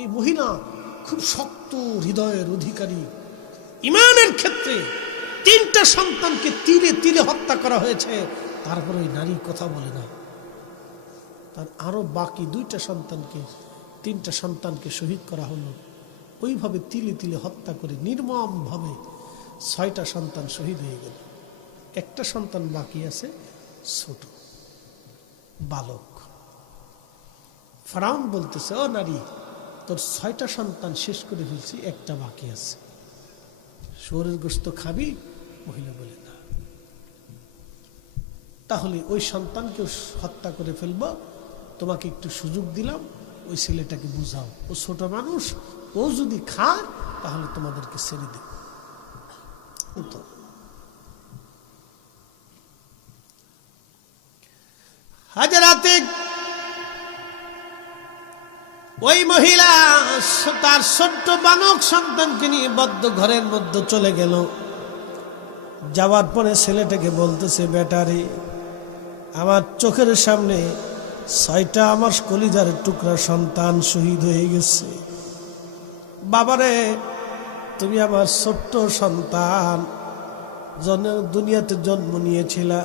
এই মহিলা খুব শক্ত হৃদয়ের অধিকারী। ইমানের ক্ষেত্রে 3টা সন্তানকে তীরে তীরে হত্যা করা হয়েছে, তারপর ওই নারী কথা বলে না। তার আরো বাকি 2টা সন্তানকে, 3টা সন্তানকে শহীদ করা হলো। ওইভাবে তিলে তিলে হত্যা করে নির্মম ভাবে 6টা সন্তান শহীদ হয়ে গেল। একটা সন্তান বাকি আছে, ছোট বালক। ফেরাউন বলতেছে, ও নারী, তোর 6টা সন্তান শেষ করে ফেলছি, একটা বাকি আছে, শুয়োরের গোশত খাবি? মহিলা বলে না। তাহলে ওই সন্তানকেও হত্যা করে ফেলবো, তোমাকে একটু সুযোগ দিলাম, ওই ছেলেটাকে বুঝাও, ও ছোট মানুষ, ও যদি খায় তাহলে তোমাদেরকে ছেড়ে দেব। হাজারাতে ওই মহিলা তার ছোট্ট বালক সন্তানকে নিয়ে বদ্ধ ঘরের মধ্যে চলে গেল। যাওয়ার পরে ছেলেটাকে বলতেছে, বেটারে, আমার চোখের সামনে 6টা আমার কলিজার টুকরা সন্তান শহীদ হয়ে গেছে। বাবারে, তুমি আমার ছোট্ট সন্তান, দুনিয়াতে জন্ম নিয়েছিলা,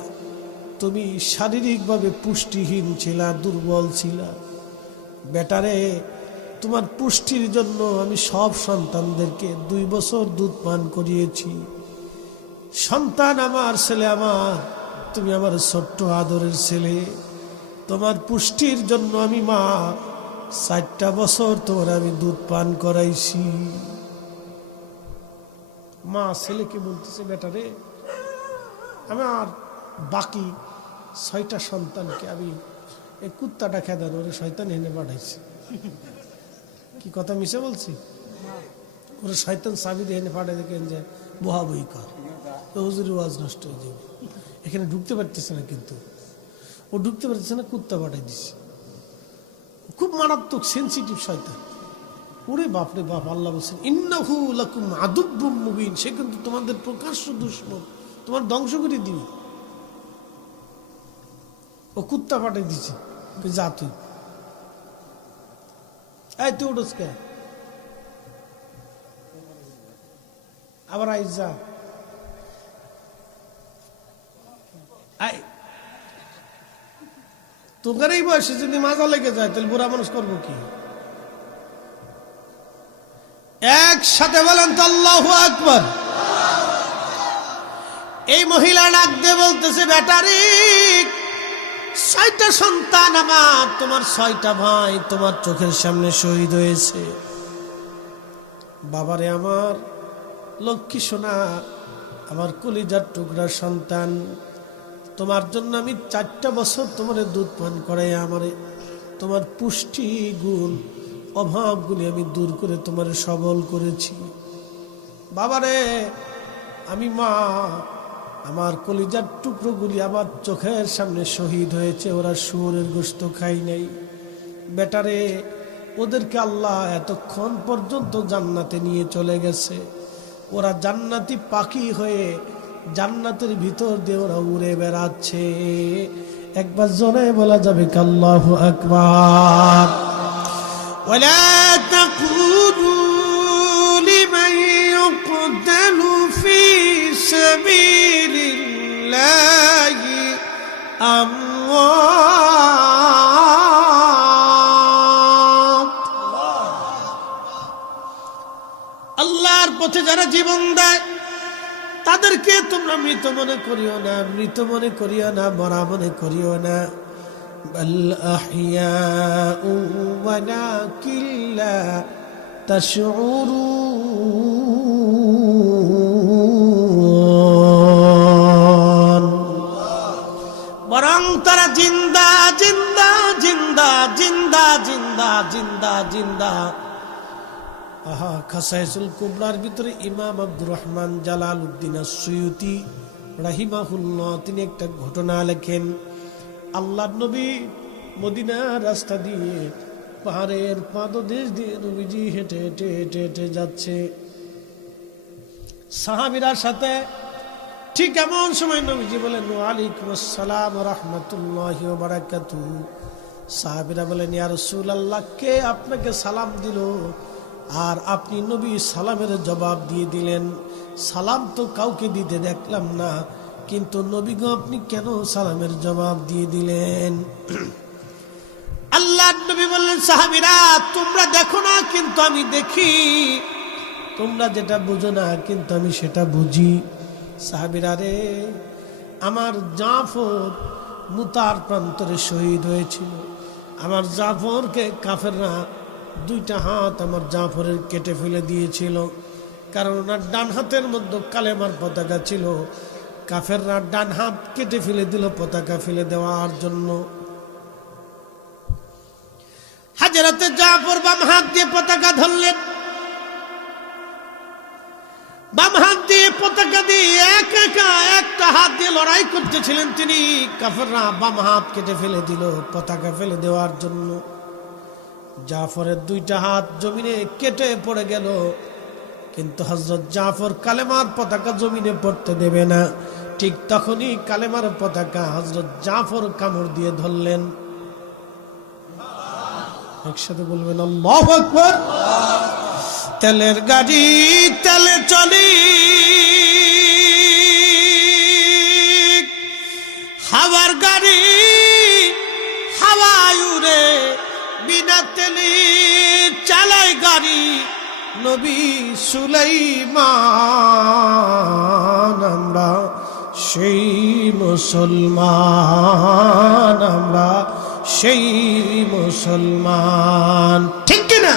তুমি শারীরিকভাবে পুষ্টিহীন ছিলা, দুর্বল ছিলা। বেটারে, তোমার পুষ্টির জন্য আমি সব সন্তানদেরকে 2 বছর দুধ পান করিয়েছি। সন্তান আমার, ছেলে আমার, তুমি আমার ছোট্ট আদরের ছেলে, তোমার পুষ্টির জন্য আমি মা 4টা বছর তোমার আমি দুধ পান করাইছি। মা ছেলেকে বলতেছে, বেটারে, আমার বাকি 6টা সন্তানকে আমি এই কুত্তাটা খেদানো ওরে শয়তান এনে পাঠাইছি। কি কথা মিশে বলছি? ওরে শয়তান চাবি দিয়ে এনে পাঠাই দেখেন যে বহা বই কর, হুজুরের ওয়াজ নষ্ট হয়ে যাবে। এখানে ঢুকতে পারতেছে না, কিন্তু ও ঢুকতে পারতেছে না, কুত্তা পাঠাই দিচ্ছে। খুব মারাত্মক সেন্সিটিভ শয়তান। ওরে বাপরে বাপ, আল্লাহ বলছেন ইন্নাহু লাকুম আদুব্বুম মুবিন, সে কিন্তু তোমাদের প্রকাশ্য দুশমন, তোমার ধ্বংস করে দিবে। ও কুত্তা পাঠাই দিচ্ছে, যা তুই, এই তুই উঠোস কে, আবার আই যা, তোকার এই বয়সে যদি মাজা লেগে যায় তাহলে বুড়া মানুষ করবো কি? একসাথে বলেন তো আল্লাহু আকবার। এই মহিলা ডাক দিয়ে বলতেছে, বেটারি 6টা সন্তান আমার, তোমার 6টা ভাই তোমার চোখের সামনে শহীদ হয়েছে। বাবারে আমার লক্ষ্মী সোনা, আমার কলিজার টুকরা সন্তান, তোমার জন্য আমি 4টা বছর তোমার দুধ পান করাই আমার তোমার পুষ্টি গুণ অভাবগুলি আমি দূর করে তোমার সবল করেছি। বাবারে আমি মা, আমার কলিজার টুকরোগুলি আমার চোখের সামনে শহীদ হয়েছে, ওরা শুয়োরের গোশত খাই নাই। বেটারে ওদেরকে আল্লাহ এতক্ষণ পর্যন্ত জান্নাতে নিয়ে চলে গেছে, ওরা জান্নাতি পাখি হয়ে জান্নাতের ভিতর দিয়ে ওরা উড়ে বেড়াচ্ছে। একবার জোরে বলা যাবে আল্লাহু আকবার। ওয়ালা তাকুলু লিমান ইউকতালু ফি সাবিলিল্লাহি আমওয়াত। আল্লাহর পথে যারা জীবন দেয় তাদেরকে তোমরা মৃত মনে করিও না, মৃত মনে করিও না, মরা মনে করিও না। বাল আহইয়াউ ওয়ালাকিন লা তাশউরুন। বরং তারা জিন্দা জিন্দা জিন্দা জিন্দা জিন্দা জিন্দা জিন্দা। আহা, খাসাইসুল কুবরার ভিতরে ইমাম আব্দুর রহমান জালালউদ্দিন আস-সুয়ুতি রাহিমাহুল্লাহ তিনি একটা ঘটনা লেখেন। আল্লাহর নবী মদিনার রাস্তা দিয়ে পাহাড়ের পাদদেশ দিয়ে নবীজি হেঁটে হেঁটে হেঁটে হেঁটে যাচ্ছে সাহাবীরা সাথে। ঠিক এমন সময় নবীজি বলেন, ওয়ালাইকুম আসসালাম ওয়া রাহমাতুল্লাহি ওয়া বারাকাতুহু। সাহাবীরা বলেন, ইয়া রাসূলুল্লাহ, কে আপনাকে সালাম দিল? আর আপনি নবী সালামের জবাব দিয়ে দিলেন। সালাম তো কাউকে দিতে দেখলাম না, কিন্তু নবী গো আপনি কেন সালামের জবাব দিয়ে দিলেন? আল্লাহর নবী বললেন, সাহাবীরা তোমরা দেখো না কিন্তু আমি দেখি, তোমরা যেটা বুঝো না কিন্তু আমি সেটা বুঝি। সাহাবীরা রে, আমার জাফর মুতার প্রান্তরে শহীদ হয়েছিল। আমার জাফরকে কাফেররা 2টা হাত আমার জাফরের কেটে ফেলে দিয়েছিল, কারণ ওনার ডান হাতের মধ্যে কালেমার পতাকা ছিল। কাফেররা ডান হাত কেটে ফেলে দিল পতাকা ফেলে দেওয়ার জন্য। হাজরাতে জাফর বাম হাত দিয়ে পতাকা ধরলেন, বাম হাত দিয়ে পতাকা দিয়ে একটা হাত দিয়ে লড়াই করতেছিলেন তিনি। কাফেররা বাম হাত কেটে ফেলে দিল পতাকা ফেলে দেওয়ার জন্য। জাফরের 2টা হাত জমিনে কেটে পড়ে গেল, কিন্তু হযরত জাফর কালেমার পতাকা জমিনে পড়তে দেবে না। ঠিক তখনই কালেমার পতাকা হযরত জাফর কামড় দিয়ে ধরলেন। একসাথে বলবেন আল্লাহু আকবার। তেলের গাড়ি তেলে চলি, হাওয়ার গাড়ি হাওয়ায় উড়ে, বিনা তেলে চালায় গাড়ি নবী সুলাইমান। আমরা সেই মুসলমান, আমরা সেই মুসলমান, ঠিক কিনা?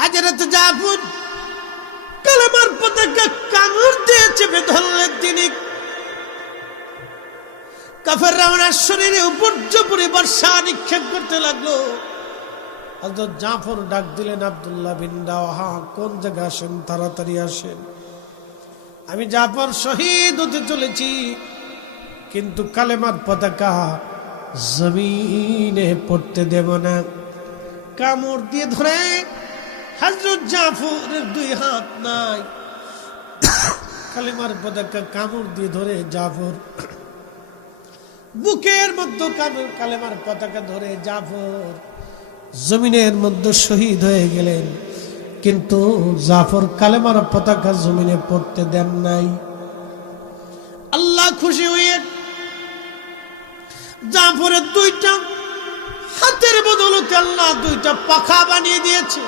হযরত জাফর কালেমার পতাকা কামড় দিয়ে চেপে ধরলেন তিনি। কাফেররা ওনার শরীরে উপর্যুপরি বর্ষা নিক্ষেপ করতে লাগলো। হযরত জাফর ডাক দিলেন, আব্দুল্লাহ বিন রাওয়াহা, কোন জায়গা আসেন, তাড়াতাড়ি আসেন। আমি জাফর শহীদ হতে চলেছি, কিন্তু কালেমার পতাকা জমিনে পড়তে দেব না। কামড় দিয়ে ধরে হযরত জাফরের 2 হাত নাই, কালেমার পতাকা কামড় দিয়ে ধরে জাফর বুকের মধ্যে কালেমার পতাকা ধরে জাফর জমিনের মধ্যে শহীদ হয়ে গেলেন। কিন্তু জাফর কালেমার পতাকা জমিনে পড়তে দেন নাই। আল্লাহ খুশি হয়ে জাফরের 2টা হাতের বদৌলতে আল্লাহ দুইটা পাখা বানিয়ে দিয়েছে।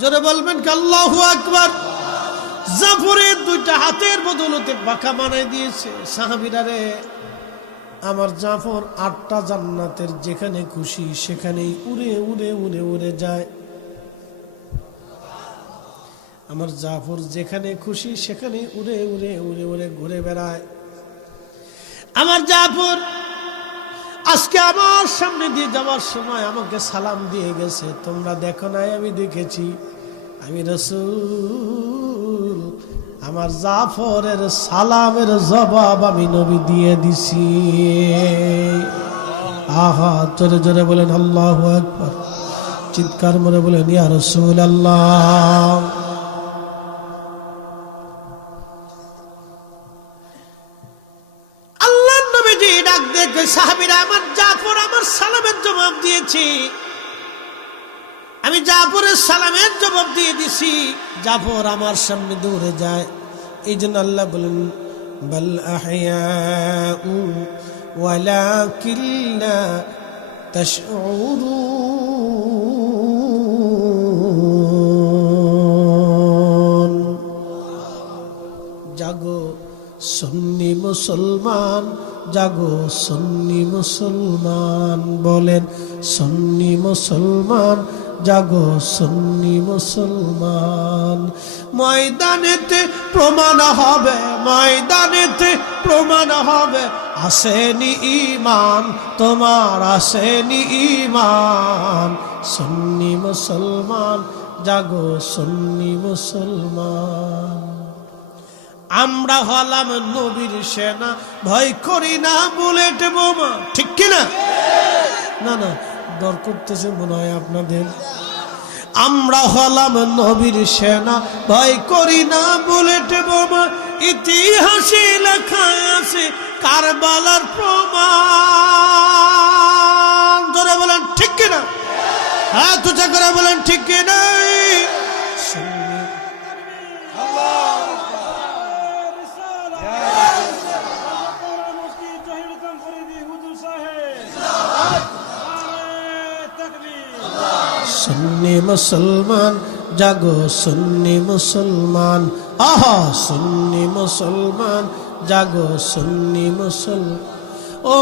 জোরে বলবেন কি আল্লাহু আকবার। জাফরের দুইটা হাতের বদৌলতে পাখা বানিয়ে দিয়েছে। সাহাবীরা রে, আমার জাফর 8টা জান্নাতের যেখানে খুশি সেখানেই উড়ে উড়ে উড়ে উড়ে যায়। আমার জাফর যেখানে খুশি সেখানে উড়ে উড়ে উড়ে উড়ে ঘুরে বেড়ায়। আমার জাফর আজকে আমার সামনে দিয়ে যাওয়ার সময় আমাকে সালাম দিয়ে গেছে। তোমরা দেখো নাই, আমি দেখেছি। আমি রাসূল, আমার জাফরের সালামের জবাব আমি নবী দিয়ে দিছি। আহা, জোরে জোরে বলেন আল্লাহু আকবার। চিৎকার করে বলেন ইয়া রাসূলুল্লাহ। আল্লাহর নবীজি ডাক দেখে সাহাবীরা, আমার জাফর আমার সালামের জবাব দিয়েছে। আমি জাফরের সালামের জবাব দিয়ে দিছি। জাফর আমার সামনে দৌড়ে যায়। এই জন্য আল্লাহ বলেন বাল আহইয়াউ ওয়ালাকিন লা তাশউরুন। জাগো সুন্নি মুসলমান, জাগো সুন্নি মুসলমান। বলেন সুন্নি মুসলমান, জাগো সুন্নি মুসলমান। ময়দানেতে প্রমাণ হবে, ময়দানেতে প্রমাণ হবে আসেনি ঈমান, তোমার আসেনি ঈমান। সুন্নি মুসলমান, জাগো সুন্নি মুসলমান। আমরা হলাম নবীর সেনা, ভয় করি না বুলেট বোমা। ঠিক কিনা? না না, ডর করতেছে মনে হয় আপনাদের। আমরা হলাম নবীর সেনা, ভয় করি না বুলেট বোমা। ইতিহাসে লেখা আছে কারবালার প্রমাণ। ধরে বলেন ঠিক কিনা? হ্যাঁ, তুচা করে বলেন ঠিক কিনা? সুন্নি মুসলমান, জাগো সুন্নি মুসলমান। আহা, সুন্নি মুসলমান, জাগো সুন্নি মুসলমান। ও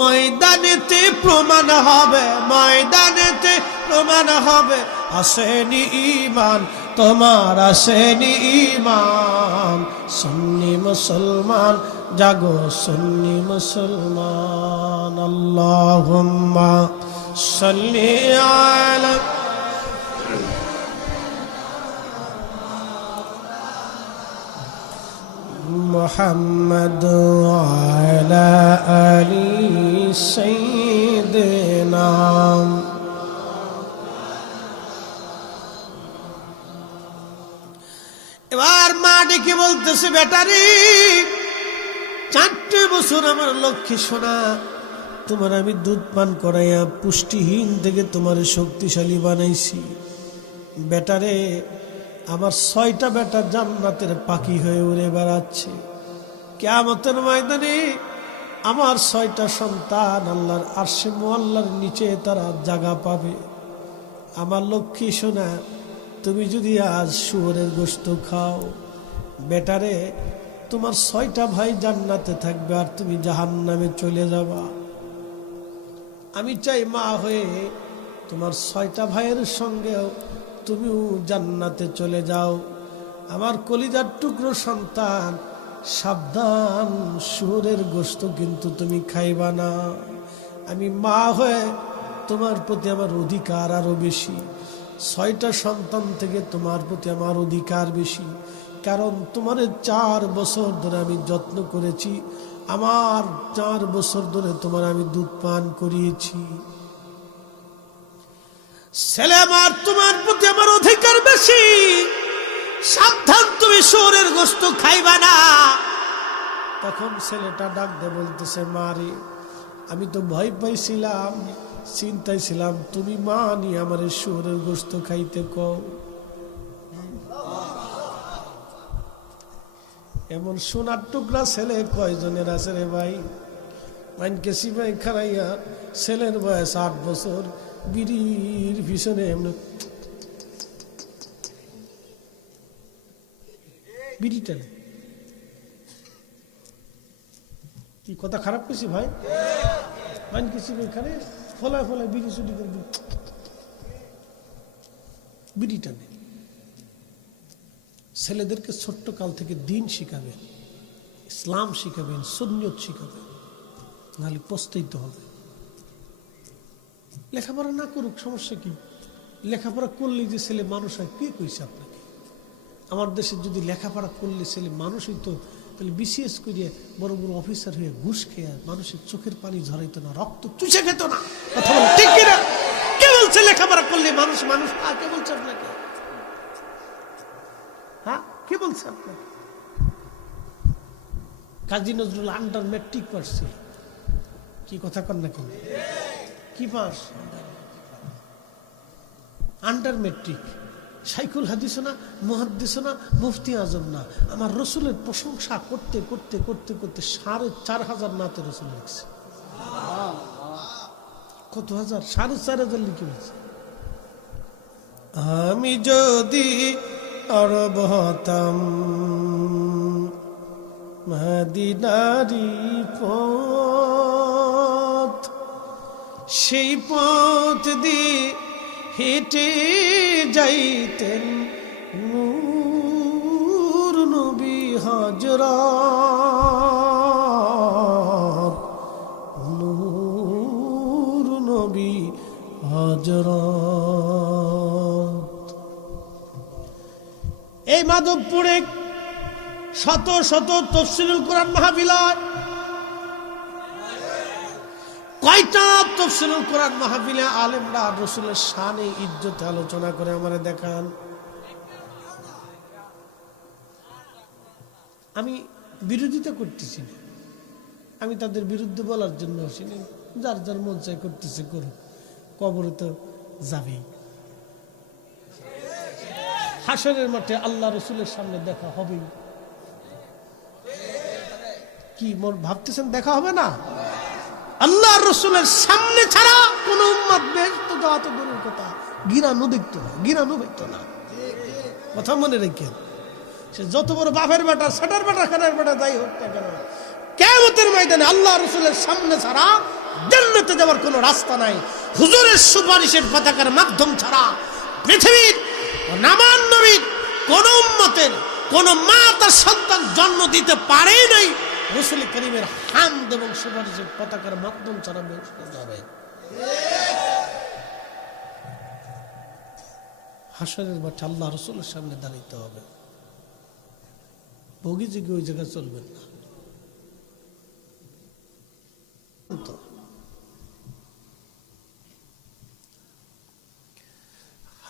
ময়দানেতে প্রমাণ হবে, ময়দানেতে প্রমাণ হবে আসেনি ঈমান, তোমার আসেনি ঈমান। সুন্নি মুসলমান, জাগো সুন্নি মুসলমান। আল্লাহুম্মা সাল্লি আলা মুহাম্মদ ওয়া আলা আলি সাইয়্যিদিনা। এবার মা ডেকে বলতেছে, বেটারি 4 বছর আমার লক্ষ্মী সোনা, তোমার আমি দুধ পান করাইয়া পুষ্টিহীন থেকে তোমার শক্তিশালী বানাইছি। বেটারে, আমার 6টা বেটা জান্নাতের পাখি হয়ে উড়ে বেড়াচ্ছে। কিয়ামতের ময়দানে আমার 6টা সন্তান আল্লাহর আরশে মুআল্লার নিচে তারা জায়গা পাবে। আমার লক্ষ্মী সোনা, তুমি যদি আজ শুয়োরের গোশত খাও, বেটারে তোমার 6টা ভাই জান্নাতে থাকবে আর তুমি জাহান্নামে চলে যাবা। আমি চাই মা হয়ে তোমার 6টা ভাইয়ের সঙ্গেও তুমিও জান্নাতে চলে যাও। আমার কলিজার টুকরো সন্তান, সাবধান, শুয়োরের গোশত কিন্তু তুমি খাইবা না। আমি মা হয়ে তোমার প্রতি আমার অধিকার আরো বেশি। 6টা সন্তান থেকে তোমার প্রতি আমার অধিকার বেশি, কারণ তোমার 4 বছর ধরে আমি যত্ন করেছি। আমার 4 বছর ধরে তোমার আমি দুধ পান করিয়েছি। ছেলে আমার, তোমার প্রতি আমার অধিকার বেশি। সাবধান, তুমি শুয়োরের গোশত খাইবা না। তখন ছেলেটা ডাক দিয়ে বলতেছে, মারে আমি তো ভয় পাইছিলাম, চিন্তায় ছিলাম, তুমি মা নিয়ে আমার শুয়োরের গোশত খাইতে কও। এমন সোনার টুকরা ছেলে কয়জনের আছে রে ভাই? মাইনকে সিপাই খারাইয়া ছেলের বয়স 8 বছর, বিড়ির পিছনে এমনি বিড়ি টানে। কি কথা খারাপ করছি ভাই? মাইনকে সিপাই খারে ফলায় ফলায় বিড়ি চুরি করে বিড়ি টানে। ছেলেদেরকে ছোট্ট কাল থেকে দিন শিখাবেন, ইসলাম শিখাবেন, সুন্নিয়ত শিখাবেন, নাহলে পস্তাইতে হবে। লেখাপড়া না করুক, সমস্যা কি? লেখাপড়া করলে যে ছেলে মানুষ হয়, কে কইছে আপনাকে? আমার দেশে যদি লেখাপড়া করলে ছেলে মানুষ হইতো, তাহলে বিসিএস করিয়ে বড় বড় অফিসার হয়ে ঘুষ খেয়ে মানুষের চোখের পানি ঝরাইতো না, রক্ত চুষে খেত না। কথা বলে ঠিক কিনা? কে বলছে লেখাপড়া করলে মানুষ মানুষ? কে বলছে আপনাকে? হ্যাঁ, কে বলছে আপনাকে? Kazi Nazrul under matric pass ছিল। কি কথা কন না? কেন কি পাস? Under matric. শাইখুল হাদিস না, মুহাদ্দিস না, মুফতি আজম না। আমার রসুলের প্রশংসা করতে করতে করতে করতে 4,500 নাতে রসুল লিখছে। কত হাজার? 4,500 লিখে ফেলছে। আমি যদি আরব হতাম, মদিনারি পথ, সেই পথ দিয়ে হেঁটে যাইতেন নূর নবী হযরত, নূর নবী হযরত। এই মাধবপুরে শত শত তাফসীরুল কোরআন মাহফিল হয়। কয়টা তাফসীরুল কোরআন মাহফিলে আলেমরা রাসূলের শানে ইজ্জতে আলোচনা করে আমারে দেখান। আমি বিরোধিতা করতেছি না, আমি তাদের বিরুদ্ধে বলার জন্য আসিনি। যার যার মন চাই করতেছে করুক, কবরে তো যাবেই। হাশরের মাঠে আল্লাহ রসুলের সামনে দেখা হবেই। কি মন ভাবতেছেন দেখা হবে না? আল্লাহ রসুলের সামনে ছাড়া কোন উম্মত বেহেশতে যাওয়া তো দূরের কথা, গিরানো দেখতো না, গিরানো হইতো না। কথা মনে রেখেন, সে যত বড় বাপের বেটা, সেটার বেটা, খানের বেটা যাই হোক না কেন, কিয়ামতের ময়দানে আল্লাহ রসুলের সামনে ছাড়া জান্নাতে যাওয়ার কোনো রাস্তা নাই। হুজুরের সুপারিশের পতাকার মাধ্যম ছাড়া পৃথিবীর নামান নবীর কোন উম্মতের কোন মা তার সন্তান জন্ম দিতে পারেই নাই রাসূল করিমের হামদ এবং সুপারিশের পতাকার মাধ্যম ছাড়া বেহেশতে যাবে। হাশরের মাঠে আল্লাহ রসুলের সামনে দাঁড়াইতে হবে। বগি জিগে ওই জায়গায় চলবেন না।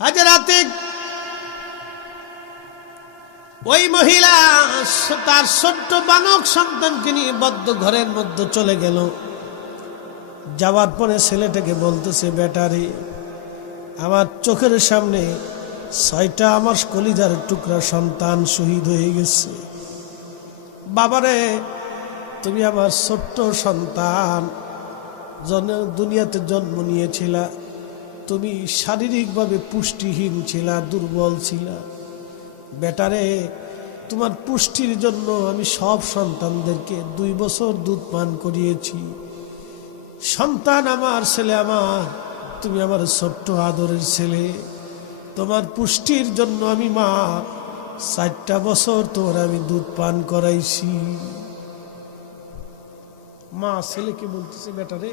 হাজরাতে ওই মহিলা তার ছোট্ট বালক সন্তানকে নিয়ে বদ্ধ ঘরের মধ্যে চলে গেল। যাওয়ার পরে ছেলেটাকে বলতেছে, বেটারে, আমার চোখের সামনে 6টা আমার কলিজার টুকরা সন্তান শহীদ হয়ে গেছে। বাবারে, তুমি আমার ছোট্ট সন্তান, দুনিয়াতে জন্ম নিয়েছিলা, তুমি শারীরিকভাবে পুষ্টিহীন ছিলা, দুর্বল ছিলা। বেটারে, তোমার পুষ্টির জন্য আমি সব সন্তানদেরকে 2 বছর দুধ পান করিয়েছি। সন্তান আমার, ছেলে আমার, তুমি আমার ছোট্ট আদরের ছেলে, তোমার পুষ্টির জন্য আমি মা 4টা বছর তোমার আমি দুধ পান করাইছি। মা ছেলেকে বলতেছে, বেটারে,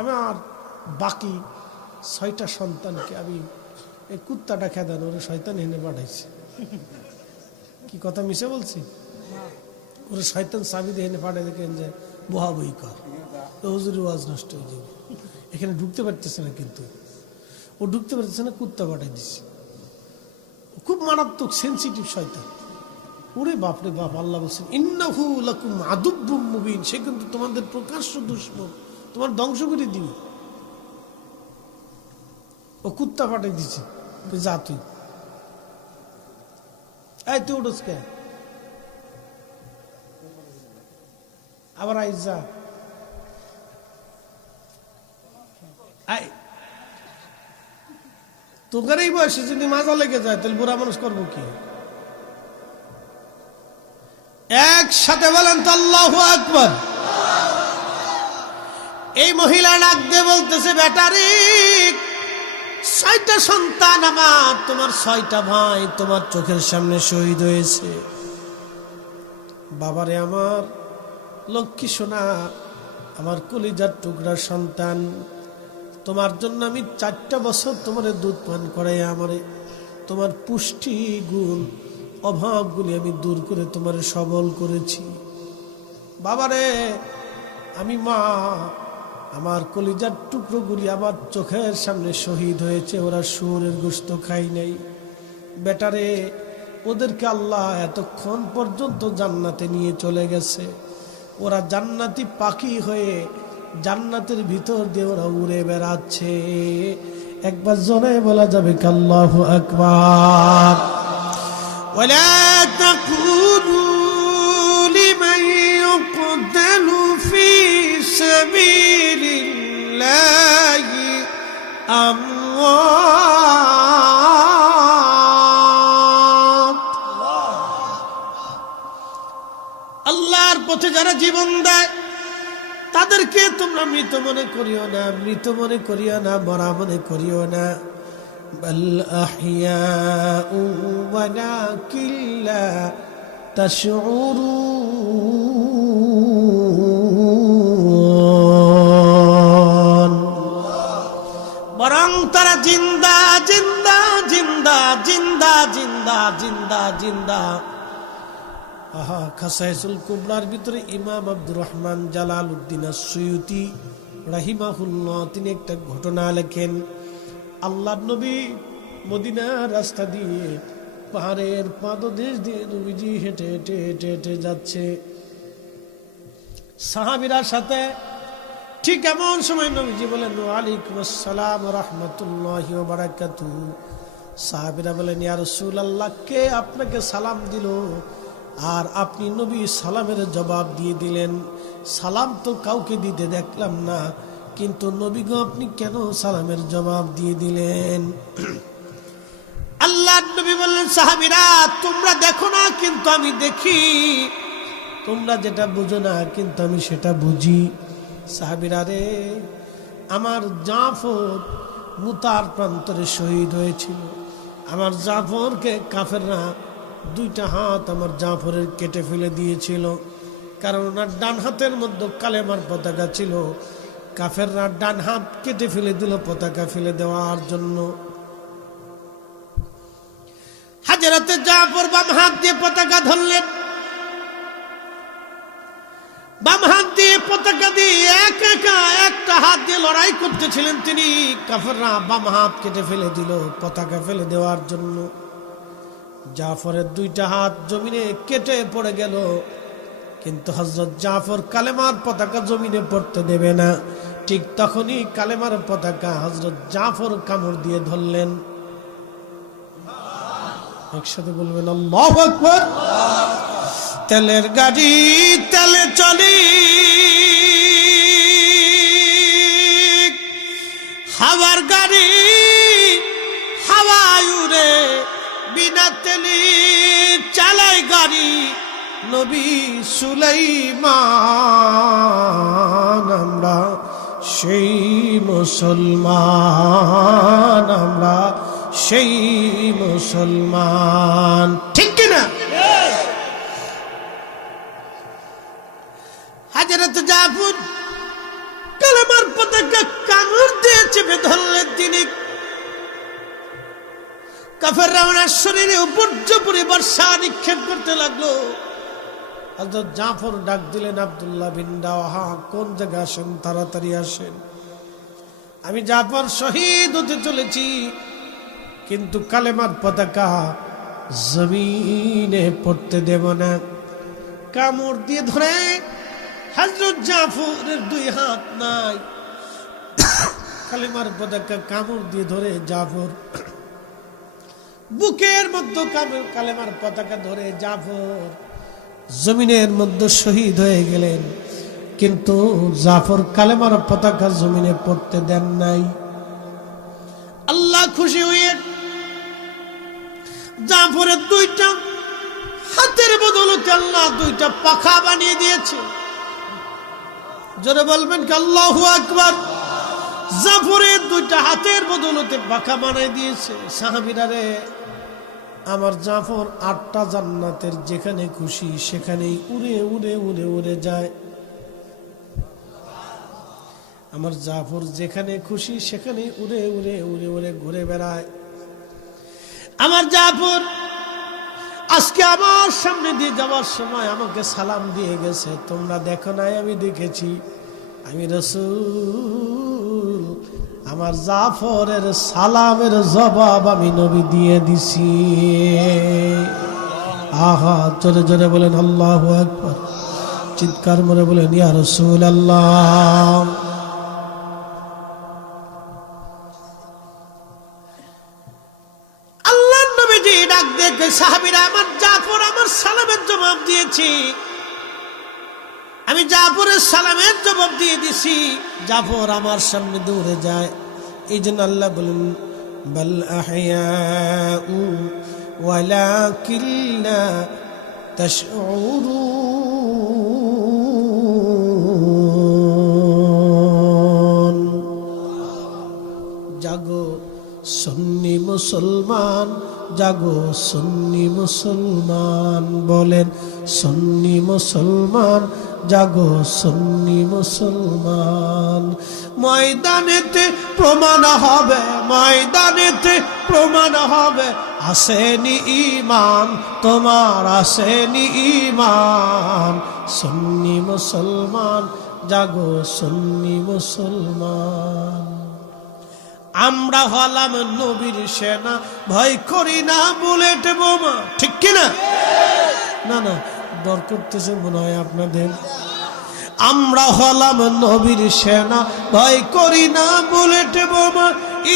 আমার বাকি 6টা সন্তানকে আমি এই কুত্তাটা খেদানো ওরে শয়তান এনে পাঠাইছি। কি কথা মিশে বলছি? ওরে শয়তান চাবি দিয়ে এনে পাঠাই দেখেন যে বহা বই কর, হুজুরের ওয়াজ নষ্ট হয়ে যাবে। এখানে ঢুকতে পারতেছে না, কিন্তু ও ঢুকতে পারতেছে না, কুত্তা পাঠাই দিচ্ছে। খুব মারাত্মক সেন্সিটিভ শয়তান। ওরে বাপরে বাপ, আল্লাহ বলছেন ইন্নাহু লাকুম আদুব্বুম মুবিন, সে কিন্তু তোমাদের প্রকাশ্য দুশমন, তোমার ধ্বংস করে দিবে। ও কুত্তা পাঠাই দিচ্ছে, যা তুই, এই তুই উঠোস কে, আবার আইস যা, তোদের এই বয়সে যদি মাজা লেগে যায় তাহলে বুড়া মানুষ করবো কি? একসাথে বলেন তো আল্লাহু আকবার। এই মহিলা ডাক দিয়ে বলতেছে, বেটারি 6টা সন্তান আমার, তোমার 6টা ভাই তোমার চোখের সামনে শহীদ হয়েছে। বাবারে আমার লক্ষ্মী সোনা, আমার কলিজার টুকরা সন্তান, তোমার জন্য আমি 4টা বছর তোমার দুধ পান করাই আমারে তোমার পুষ্টি গুণ অভাবগুলি আমি দূর করে তোমার সবল করেছি। বাবারে আমি মা, আমার কলিজার টুকরোগুলি আমার চোখের সামনে শহীদ হয়েছে, ওরা শুয়োরের গোশত খাই নাই। বেটারে ওদেরকে আল্লাহ এতক্ষণ পর্যন্ত জান্নাতে নিয়ে চলে গেছে, ওরা জান্নাতি পাখি হয়ে জান্নাতের ভিতর দিয়ে ওরা উড়ে বেড়াচ্ছে। একবার জোরে বলা যাবে আল্লাহু আকবার। ওয়ালা তাকুলু লিমান ইউকতালু ফি সাবিলিল্লাহি আমওয়াত। আল্লাহর পথে যারা জীবন দেয় তাদেরকে তোমরা মৃত মনে করিও না, মৃত মনে করিও না, মরা মনে করিও না। বাল আহইয়াউ ওয়ালাকিন লা তাশউরুন। বরং তারা জিন্দা জিন্দা জিন্দা জিন্দা জিন্দা জিন্দা জিন্দা। খাসাইসুল কুবরার ভিতরে ইমাম আব্দুর রহমান জালালউদ্দিন আস-সুয়ুতি রাহিমাহুল্লাহ তিনি একটা ঘটনা লেখেন। আল্লাহর নবী মদিনার রাস্তা দিয়ে পাহাড়ের পাদদেশ দিয়ে নবীজি হেঁটে হেঁটে হেঁটে হেঁটে যাচ্ছে সাহাবীরা সাথে। ঠিক এমন সময় নবীজি বলেন, ওয়ালাইকুম আসসালাম ওয়া রাহমাতুল্লাহি ওয়া বারাকাতুহু। সাহাবীরা বলেন, ইয়া রাসূলুল্লাহ, কে আপনাকে সালাম দিল? আর আপনি নবী সালামের জবাব দিয়ে দিলেন। সালাম তো কাউকে দিতে দেখলাম না, কিন্তু নবী গো আপনি কেন সালামের জবাব দিয়ে দিলেন? আল্লাহর নবী বললেন, সাহাবীরা তোমরা দেখো না কিন্তু আমি দেখি, তোমরা যেটা বুঝো না কিন্তু আমি সেটা বুঝি। সাহাবীরা রে, আমার জাফর মুতার প্রান্তরে শহীদ হয়েছিল। আমার জাফরকে কাফেররা 2টা হাত আমার জাফরের কেটে ফেলে দিয়েছিল, কারণ ওনার ডান হাতের মধ্যে কালেমার পতাকা ছিল। কাফেররা ডান হাত কেটে ফেলে দিল পতাকা ফেলে দেওয়ার জন্য। হাজরাতে জাফর বাম হাত দিয়ে পতাকা ধরলেন, বাম হাত দিয়ে পতাকা দিয়ে একটা হাত দিয়ে লড়াই করতেছিলেন তিনি। কাফেররা বাম হাত কেটে ফেলে দিল পতাকা ফেলে দেওয়ার জন্য। জাফরের 2টা হাত জমিনে কেটে পড়ে গেল, কিন্তু হযরত জাফর কালেমার পতাকা জমিনে পড়তে দেবে না। ঠিক তখনই কালেমার পতাকা হযরত জাফর কামড় দিয়ে ধরলেন। একসাথে বলবেন আল্লাহু আকবার। তেলের গাড়ি তেলে চলি, হাওয়ার গাড়ি হাওয়ায় উড়ে, বিনা তেলে চালায় গাড়ি নবী সুলাইমান। আমরা সেই মুসলমান, আমরা সেই মুসলমান, ঠিক কিনা? হযরত জাফর কালেমার পতাকা কামড় দিয়ে চেপে ধরলেন তিনি। কাফেররা ওনার শরীরে উপর্যুপরি বর্ষা নিক্ষেপ করতে লাগলো। হযরত জাফর ডাক দিলেন, আব্দুল্লাহ বিন রাওয়াহা, কোন জায়গায় আসেন, তাড়াতাড়ি আসেন। আমি জাফর শহীদ হতে চলেছি, কিন্তু কালেমার পতাকা জমিনে পড়তে দেব না। কামড় দিয়ে ধরে হযরত জাফরের 2 হাত নাই, কালেমার পতাকা কামড় দিয়ে ধরে জাফর বুকের মধ্যে কালেমার পতাকা ধরে জাফর জমিনের মধ্যে শহীদ হয়ে গেলেন। কিন্তু জাফর কালেমার পতাকা জমিনে পড়তে দেন নাই। খুশি হয়ে জাফরের দুইটা হাতের বদৌলতে আল্লাহ দুইটা পাখা বানিয়ে দিয়েছে। জোরে বলবেন কি আল্লাহু আকবার। জাফরের দুইটা হাতের বদৌলতে পাখা বানিয়ে দিয়েছে। সাহাবীরা রে, আমার জাফর 8টা জান্নাতের যেখানে খুশি সেখানেই উড়ে উড়ে উড়ে উড়ে যায়। আমার জাফর যেখানে খুশি সেখানেই উড়ে উড়ে উড়ে উড়ে ঘুরে বেড়ায়। আমার জাফর আজকে আমার সামনে দিয়ে যাওয়ার সময় আমাকে সালাম দিয়ে গেছে। তোমরা দেখো নাই, আমি দেখেছি। আমি রাসূল, আমার জাফরের সালামের জবাব আমি নবী দিয়ে দিছি। আহা, জোরে জোরে বলেন আল্লাহু আকবার। চিৎকার করে বলেন ইয়া রাসূলুল্লাহ। আল্লাহর নবীজি ডাক দেখে সাহাবীরা, আমার জাফর আমার সালামের জবাব দিয়েছি। আমি জাফরের সালামের জবাব দিয়ে দিছি। জাফর আমার সামনে দৌড়ে যায়। এই জন্য আল্লাহ বলেন বাল আহইয়াউ ওয়ালাকিন লা তাশউরুন। জাগো সুন্নি মুসলমান, জাগো সুন্নি মুসলমান। বলেন সুন্নি মুসলমান, জাগো সুন্নি মুসলমান। ময়দানেতে প্রমাণ হবে, ময়দানেতে প্রমাণ হবে আসেনি ঈমান তোমার, আসেনি ঈমান। সুন্নি মুসলমান, জাগো সুন্নি মুসলমান। আমরা হলাম নবীর সেনা, ভয় করি না বুলেট বোমা। ঠিক কিনা? না না, ডর করতেছে মনে হয় আপনাদের। আমরা হলাম নবীর সেনা, ভয় করি না বুলেট বোমা।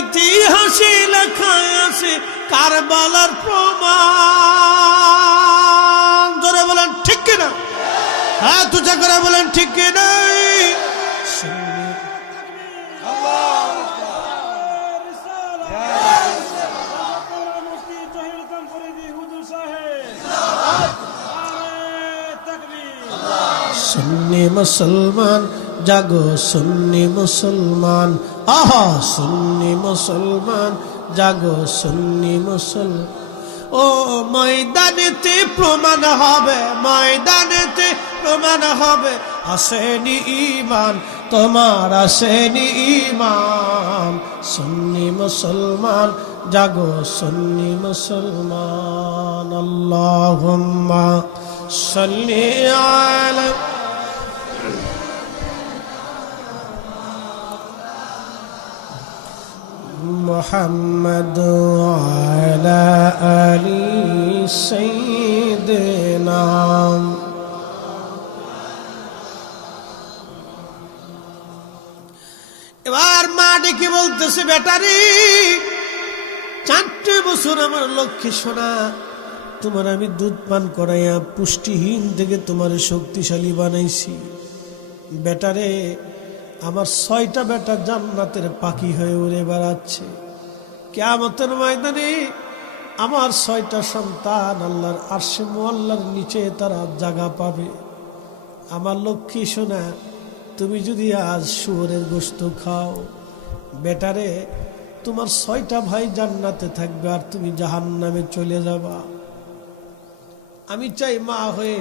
ইতিহাসে লেখা আছে কারবালার প্রমাণ। ধরে বলেন ঠিক কিনা? হ্যাঁ, তুজা করে বলেন ঠিক কিনা? সুন্নি মুসলমান, জাগো সুন্নি মুসলমান। আহা, সুন্নি মুসলমান, জাগো সুন্নি মুসলমান। ও ময়দানেতে প্রমাণ হবে, ময়দানেতে প্রমাণ হবে আসেনি ঈমান তোমার, আসেনি ঈমান। সুন্নি মুসলমান, জাগো সুন্নি মুসলমান। আল্লাহুম্মা সাল্লি আলা মুহাম্মদ ওয়া আলা আলি সাইয়্যিদিনা। এবার মা ডেকে বলতেছে, বেটারি 4 বছর আমার লক্ষ্মী সোনা, তোমার আমি দুধ পান করাইয়া পুষ্টিহীন থেকে তোমার শক্তিশালী বানাইছি। বেটারে, আমার 6টা বেটা জান্নাতের পাখি হয়ে উড়ে বেড়াচ্ছে। কিয়ামতের ময়দানে আমার 6টা সন্তান আল্লাহর আরশে মুআল্লার নিচে তারা জায়গা পাবে। আমার লক্ষ্মী সোনা, তুমি যদি আজ শুয়োরের গোশত খাও, বেটারে তোমার 6টা ভাই জান্নাতে থাকবে আর তুমি জাহান্নামে চলে যাবা। আমি চাই মা হয়ে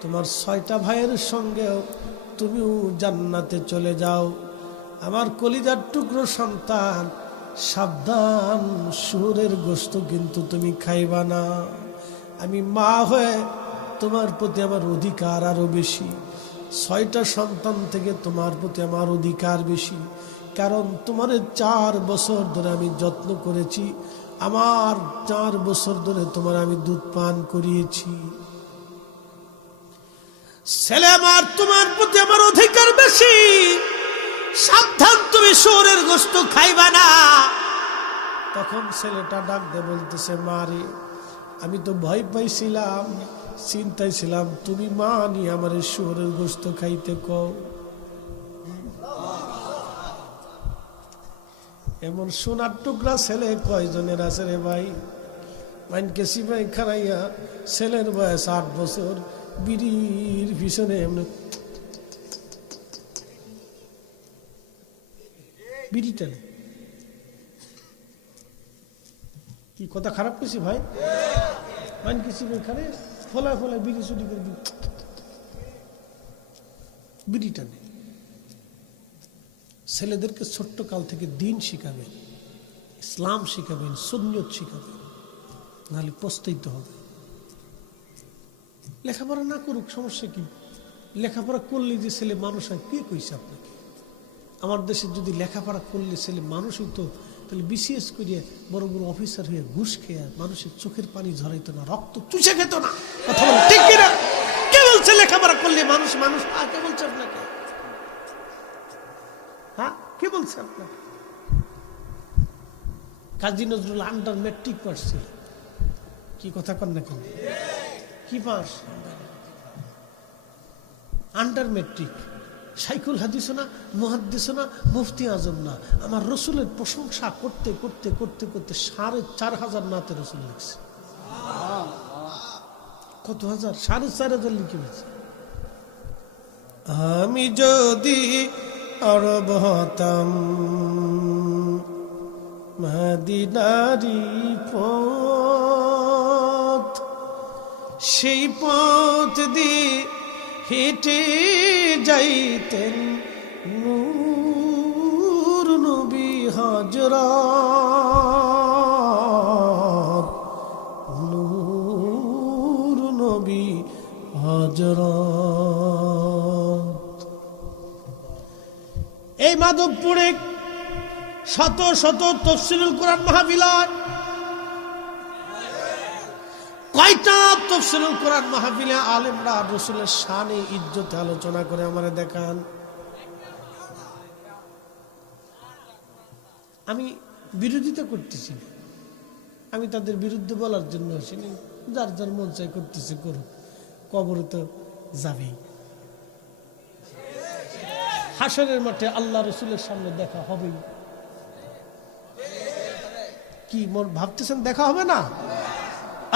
তোমার 6টা ভাইয়ের সঙ্গেও তুমিও জান্নাতে চলে যাও। আমার কলিজার টুকরো সন্তান, সাবধান, শুয়োরের গোশত কিন্তু তুমি খাইবা না। আমি মা হয়ে তোমার প্রতি আমার অধিকার আরো বেশি। 6টা সন্তান থেকে তোমার প্রতি আমার অধিকার বেশি, কারণ তোমার 4 বছর ধরে আমি যত্ন করেছি। আমার 4 বছর ধরে তোমার আমি দুধ পান করিয়েছি। ছেলে আমার, তোমার প্রতি আমার অধিকার বেশি। সাবধান, তুমি শুয়োরের গোশত খাইবা না। তখন ছেলেটা ডাক দিয়ে বলতেছে, মারে আমি তো ভয় পাইছিলাম, চিন্তায় ছিলাম, তুমি মা নিয়ে আমার শুয়োরের গোশত খাইতে কও। এমন সোনার টুকরা ছেলে কয়জনের আছে রে ভাই? মাইনকে সিপাই খারাইয়া ছেলের বয়স 8 বছর, বিড়ির পিছনে এমনি বিড়ি টানে। কি কথা খারাপ করছি ভাই? মাইনকে সিপাই খারাইয়া ফলায় ফলায় বিড়ি চুরি করে বিড়ি টানে। ছেলেদেরকে ছোট্ট কাল থেকে দিন শিখাবেন, ইসলাম শিখাবেন, সুন্নিয়ত শিখাবেন, নাহলে পস্তাইতে হবে। লেখাপড়া না করুক, সমস্যা কি? লেখাপড়া করলে যে ছেলে মানুষ হয়, কে কইছে আপনাকে? আমার দেশে যদি লেখাপড়া করলে ছেলে মানুষ হইতো, তাহলে বিসিএস করিয়া বড় বড় অফিসার হয়ে ঘুষ খেয়ে মানুষের চোখের পানি ঝরাইতো না, রক্ত চুষে খেত না। কথা বলে ঠিক কিনা? কে বলছে লেখাপড়া করলে মানুষ মানুষ? কে বলছে আপনাকে? হ্যাঁ, কে বলছে আপনাকে? Kazi Nazrul under matric pass ছিল। কি কথা কন না কেন? কি পাস? Under matric. শাইখুল হাদিস না, মুহাদ্দিস না, মুফতি আজম না। আমার রসুলের প্রশংসা করতে করতে করতে করতে 4,500 নাতে রসুল লিখছে। কত হাজার? 4,500 লিখে গেছে। আমি যদি আরব হতাম, মদিনারি পথ, সেই পথ দিয়ে হেঁটে যাইতেন নূর নবী হযরত, নূর নবী হযরত। এই মাধবপুরে শত শত তাফসীরুল কোরআন মাহফিল হয়। কয়টা তাফসীরুল কোরআন মাহফিলে আলেমরা রাসূলের শানে ইজ্জতে আলোচনা করে আমারে দেখান। আমি বিরোধিতা করতেছি, আমি তাদের বিরুদ্ধে বলার জন্য আসিনি। যার যার মন চাই করতেছে করুক, কবরে তো যাবেই। হাসরের মাঠে আল্লাহ রসুলের সামনে দেখা হবেই। কি মন ভাবতেছেন দেখা হবে না?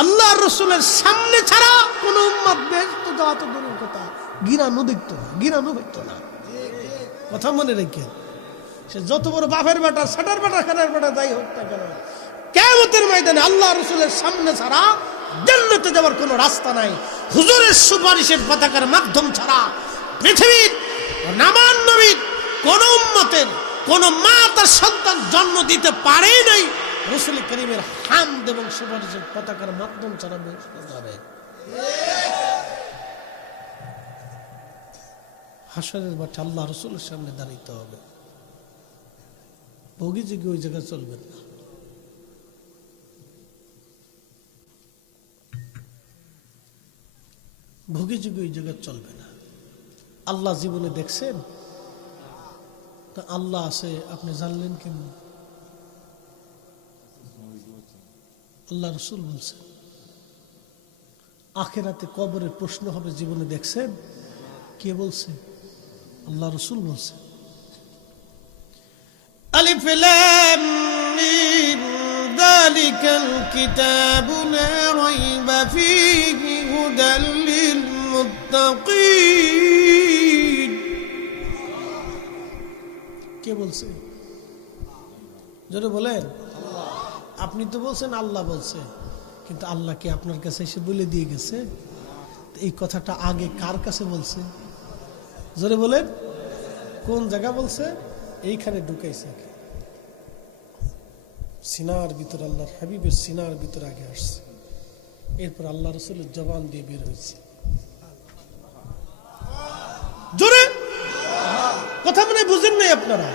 আল্লাহ রসুলের সামনে ছাড়া কোন উম্মত বেহেশতে যাওয়া তো দূরের কথা, গিরানো দেখত না, গিরানো হইতো না। কথা মনে রেখে, সে যত বড় বাপের বেটা, সাটার বেটা, খানার বেটা যাই হোক না কেন, কিয়ামতের ময়দানে আল্লাহ রসুলের সামনে ছাড়া জান্নাতে যাওয়ার কোনো রাস্তা নাই। হুজুরের সুপারিশের পতাকার মাধ্যম ছাড়া পৃথিবীর নামান নবীর কোন উম্মতের কোন মা তার সন্তান জন্ম দিতে পারেই নাই রাসূল করিমের হামদ এবং সুপারিশের পতাকার মাধ্যম ছাড়া বেহেশতে যাবে। হাসরের মাঠে আল্লাহ রসুলের সামনে দাঁড়াইতে হবে। ভোগী যোগী ওই জায়গায় চলবেন না। ভোগী যোগী ওই জায়গায় চলবে না। আল্লাহ জীবনে দেখছেন? তা আল্লাহ আছে আপনি জানলেন কেমন? আল্লাহ রসুল বলছেন আখিরাতে কবরের প্রশ্ন হবে, জীবনে দেখছেন? কে বলছে? আল্লাহ রসুল বলছেন। আলিফ লাম মিম যালিকাল কিতাবু লা রাইবা ফীহি হুদাল লিল মুত্তাকিন। কে বলছে? জোরে বলেন। আপনি তো বলছেন আল্লাহ বলছে, কিন্তু আল্লাহ কি আপনার কাছে এসে বলে দিয়ে গেছে? এই কথাটা আগে কার কাছে বলছে? জোরে বলেন। কোন জায়গা বলছে? এইখানে ঢুকাইছে, সিনার ভিতর, আল্লাহর হাবিবের সিনার ভিতর আগে আসছে, এরপর আল্লাহ রসুলের জবান দিয়ে বের হয়েছে। জোরে কথা মনে বুঝেন নাই আপনারা?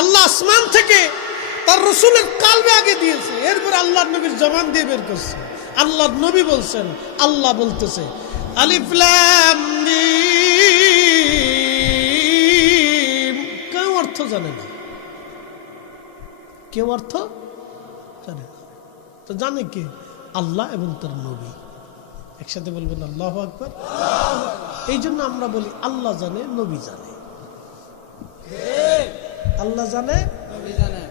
আল্লাহ আসমান থেকে তার রসুলের কালবে আগে দিয়েছে, এরপর আল্লাহর নবীর জবান দিয়ে বের করছে। আল্লাহর নবী বলছেন, আল্লাহ বলতেছে আলিফ লাম মিম। কেউ অর্থ জানে না, কেউ অর্থ জানে না। তো জানে কে? আল্লাহ এবং তার নবী। একসাথে বলবেন আল্লাহু আকবার। এই জন্য আমরা বলি আল্লাহ জানে, নবী জানে। আল্লাহ জানে, নবী জানে।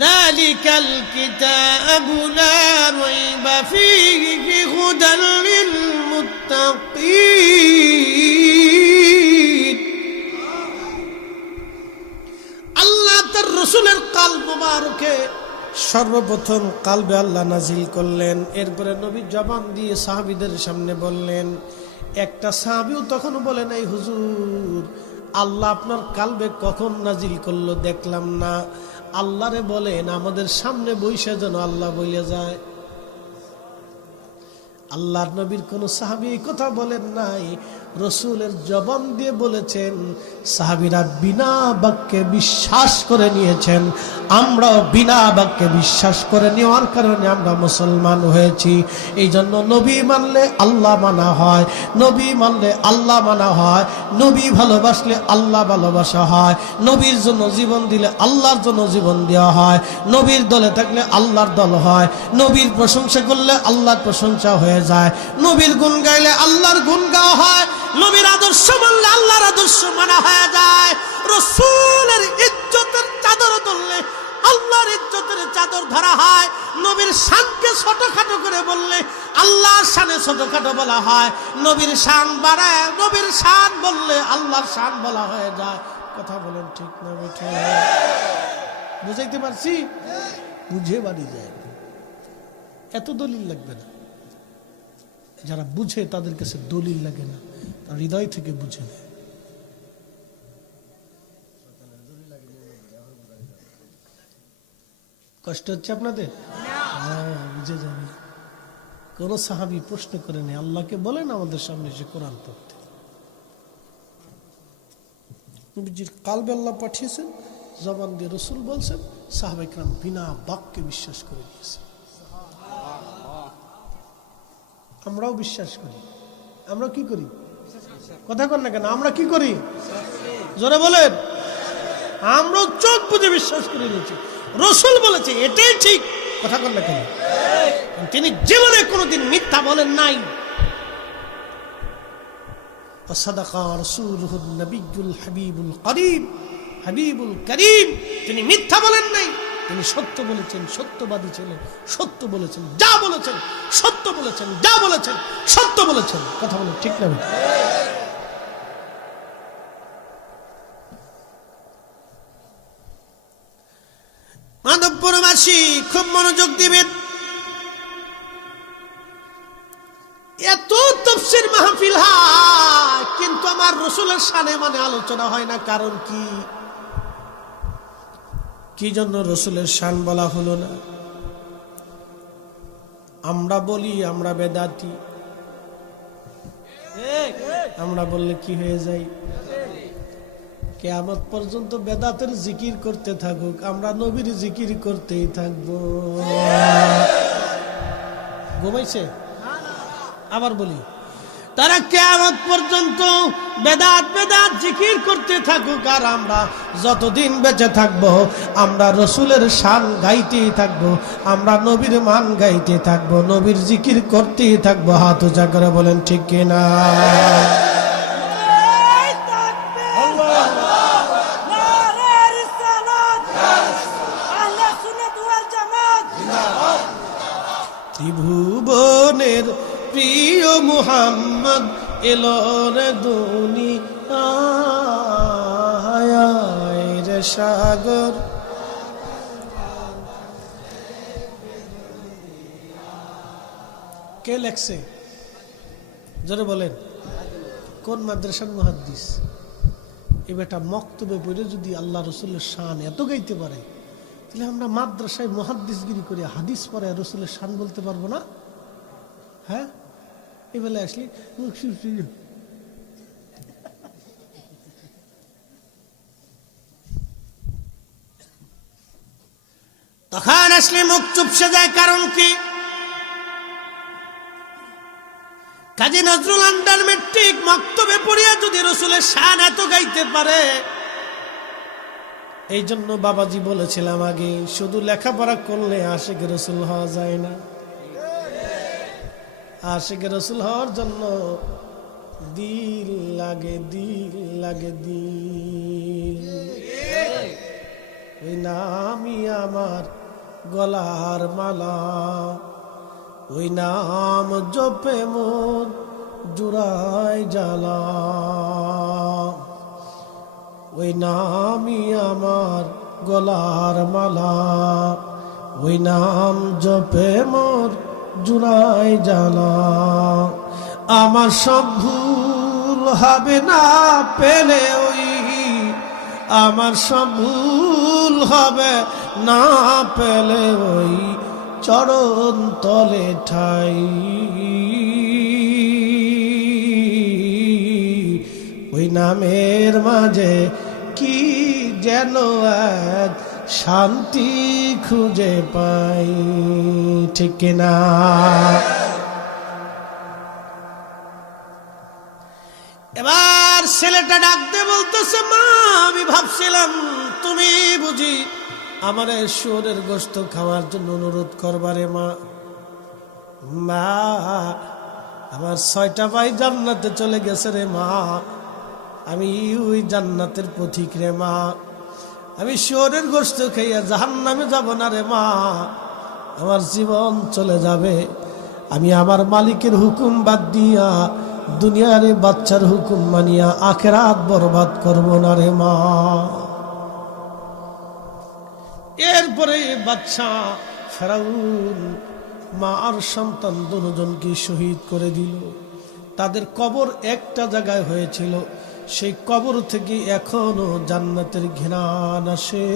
যালিকাল কিতাবু লা রাইবা ফীহি হুদাল লিল মুত্তাকিন। আল্লাহ তার রাসূলের কলব মুবারকে সর্বপ্রথম কলবে আল্লাহ নাজিল করলেন। এরপরে নবী জবান দিয়ে সাহাবীদের সামনে বললেন। একটা সাহাবীও তখন বলে নাই, হুজুর আল্লাহ আপনার কলবে কখন নাজিল করলো দেখলাম না। আল্লাহরে বলেন আমাদের সামনে বইসা যেন আল্লাহ বইলে যায়। আল্লাহর নবীর কোন সাহাবী এই কথা বলেন নাই, রসুলের জবান দিয়ে বলেছেন। সাহাবীরা বিনা বাক্যে বিশ্বাস করে নিয়েছেন। আমরাও বিনা বাক্যে বিশ্বাস করে নেওয়ার কারণে আমরা মুসলমান হয়েছি। এই জন্য নবী মানলে আল্লাহ মানা হয়, নবী মানলে আল্লাহ মানা হয়, নবী ভালোবাসলে আল্লাহ ভালোবাসা হয়, নবীর জন্য জীবন দিলে আল্লাহর জন্য জীবন দেওয়া হয়, নবীর দলে থাকলে আল্লাহর দল হয়, নবীর প্রশংসা করলে আল্লাহর প্রশংসা হয়ে যায়, নবীর গুণ গাইলে আল্লাহর গুণ গাওয়া হয়, নবীর আদর্শ মানলে আল্লাহর আদর্শ মানা হয়ে যায়। রাসূলের ইজ্জতের চাদর ধরলে আল্লাহর ইজ্জতের চাদর ধরা হয়। নবীর শানকে ছোটখাটো করে বললে আল্লাহর শানে ছোটখাটো বলা হয়। নবীর শান বাড়ায় নবীর শান বললে আল্লাহর শান বলা হয়ে যায়। কথা বলেন ঠিক না বেঠিক? বুঝাইতে পারছি? বুঝে বাড়ি যায়, এত দলিল লাগবে না। যারা বুঝে তাদের কাছে দলিল লাগে না, তারা হৃদয় থেকে বুঝে নেয়। কষ্ট হচ্ছে আপনাদের? হ্যাঁ, বুঝে যাবে। কোন সাহাবী প্রশ্ন করে নেই, আল্লাহকে বলেন আমাদের সামনে এসে কোরআন পড়তে। নবীজির কলবে আল্লাহ পাঠিয়েছেন, জবান দিয়ে রাসূল বলছেন, সাহাবায়ে কেরাম বিনা বাক্যে বিশ্বাস করে নিয়েছেন। আমরাও বিশ্বাস করি। আমরা কি করি? কথা কন না কেন? আমরা কি করি? জোরে বলেন। আমরাও চোখ বুঝে বিশ্বাস করে নিয়েছি। রাসূল বলেছে এটাই ঠিক। কথা কন না কেন? তিনি জীবনে কোনোদিন মিথ্যা বলেন নাই। ওয়াসাদাকা রাসূলুহুন নবিয়্যুল হাবিবুল করিম, হাবিবুল করিম। তিনি মিথ্যা বলেন নাই, তিনি সত্য বলেছেন, সত্যবাদী ছিলেন, সত্য বলেছেন, যা বলেছেন সত্য বলেছেন, যা বলেছেন সত্য বলেছেন। কথা বলেন ঠিক না? মাধবপুরবাসী খুব মনোযোগ দিবেন। এত তাফসীর মাহফিল হয়, কিন্তু আমার রাসূলের শানে মানে আলোচনা হয় না। কারণ কি? কি জন্য রাসূলের শান বলা হলো না? আমরা বলি আমরা বেদাতি। আমরা বললে কি হয়ে যায়? কিয়ামত পর্যন্ত বেদাতের জিকির করতে থাকুক, আমরা নবীর জিকির করতেই থাকবো। ঘুমাইছে? আবার বলি, তারা কিয়ামত পর্যন্ত বেদাত বেদাত জিকির করতে থাকুক, আর আমরা যতদিন বেঁচে থাকবো আমরা রাসূলের শান গাইতেই থাকবো, আমরা নবীর মান গাইতে থাকবো, নবীর জিকির করতেই থাকবো। হাত উঁচা করে বলেন ঠিক কিনা? ত্রিভুবনের প্রিয় মুহাম্মদ এলো রে দুনিয়ায় রে সাগর। কে লেখছে? জোরে বলেন। কোন মাদ্রাসার মুহাদ্দিস? এ বেটা মক্তবে পড়ে যদি আল্লাহ রাসূলের শান এত গাইতে পারে, তাহলে আমরা মাদ্রাসায় মুহাদ্দিসগিরি করে হাদিস পড়ে রাসূলের শান বলতে পারবো না? হ্যাঁ, এই বেলা আসলে তখন আসলে মুখ চুপসে যায়। কারণ কি? কাজী নজরুল আন্ডার মেট্রিক মক্তবে পড়িয়া যদি রাসূলের শান এত গাইতে পারে, এই জন্য বাবাজি বলেছিলাম আগে, শুধু লেখাপড়া করলে আশিক রাসূল হওয়া যায় না। আশিক রাসূল হওয়ার জন্য দিল লাগে, দিল লাগে, দিল। ওই নামই আমার গলার মালা, ওই নাম জপে মোর জুড়াই জ্বালা, ওই নামই আমার গলার মালা, ওই নাম জপে মোর জুড়াই জ্বালা। আমার সব ভুল হবে না পেলে ওই, আমার সব ভুল হবে না পেলে ওই চরণ তলে ঠাই, ওই নামের মাঝে কি যেন এক শান্তি খুঁজে পাই, ঠিক না? এবার ছেলেটা ডাক দিয়ে বলতেছে, মা আমি ভাবছিলাম তুমি বুঝি আমার শুয়োরের গোশত খাওয়ার জন্য অনুরোধ করবারে মা। মা আমার 6টা ভাই জান্নাতে চলে গেছে রে মা, আমি ওই জান্নাতের পথিক রে মা, আমি শুয়োরের গোশত খাইয়া জাহান্নামে যাব না রে মা, আমার জীবন চলে যাবে, আমি আমার মালিকের হুকুম বাদ দিয়া দুনিয়ার বাচ্চার হুকুম মানিয়া আখিরাত বরবাদ করব না রে মা। এরপরে বাচ্চা ফেরাউন মা আর সন্তান দুজনকে শহীদ করে দিল। তাদের কবর একটা জায়গায় হয়েছিল, সেই কবর থেকে এখনো জান্নাতের ঘ্রাণ আসে।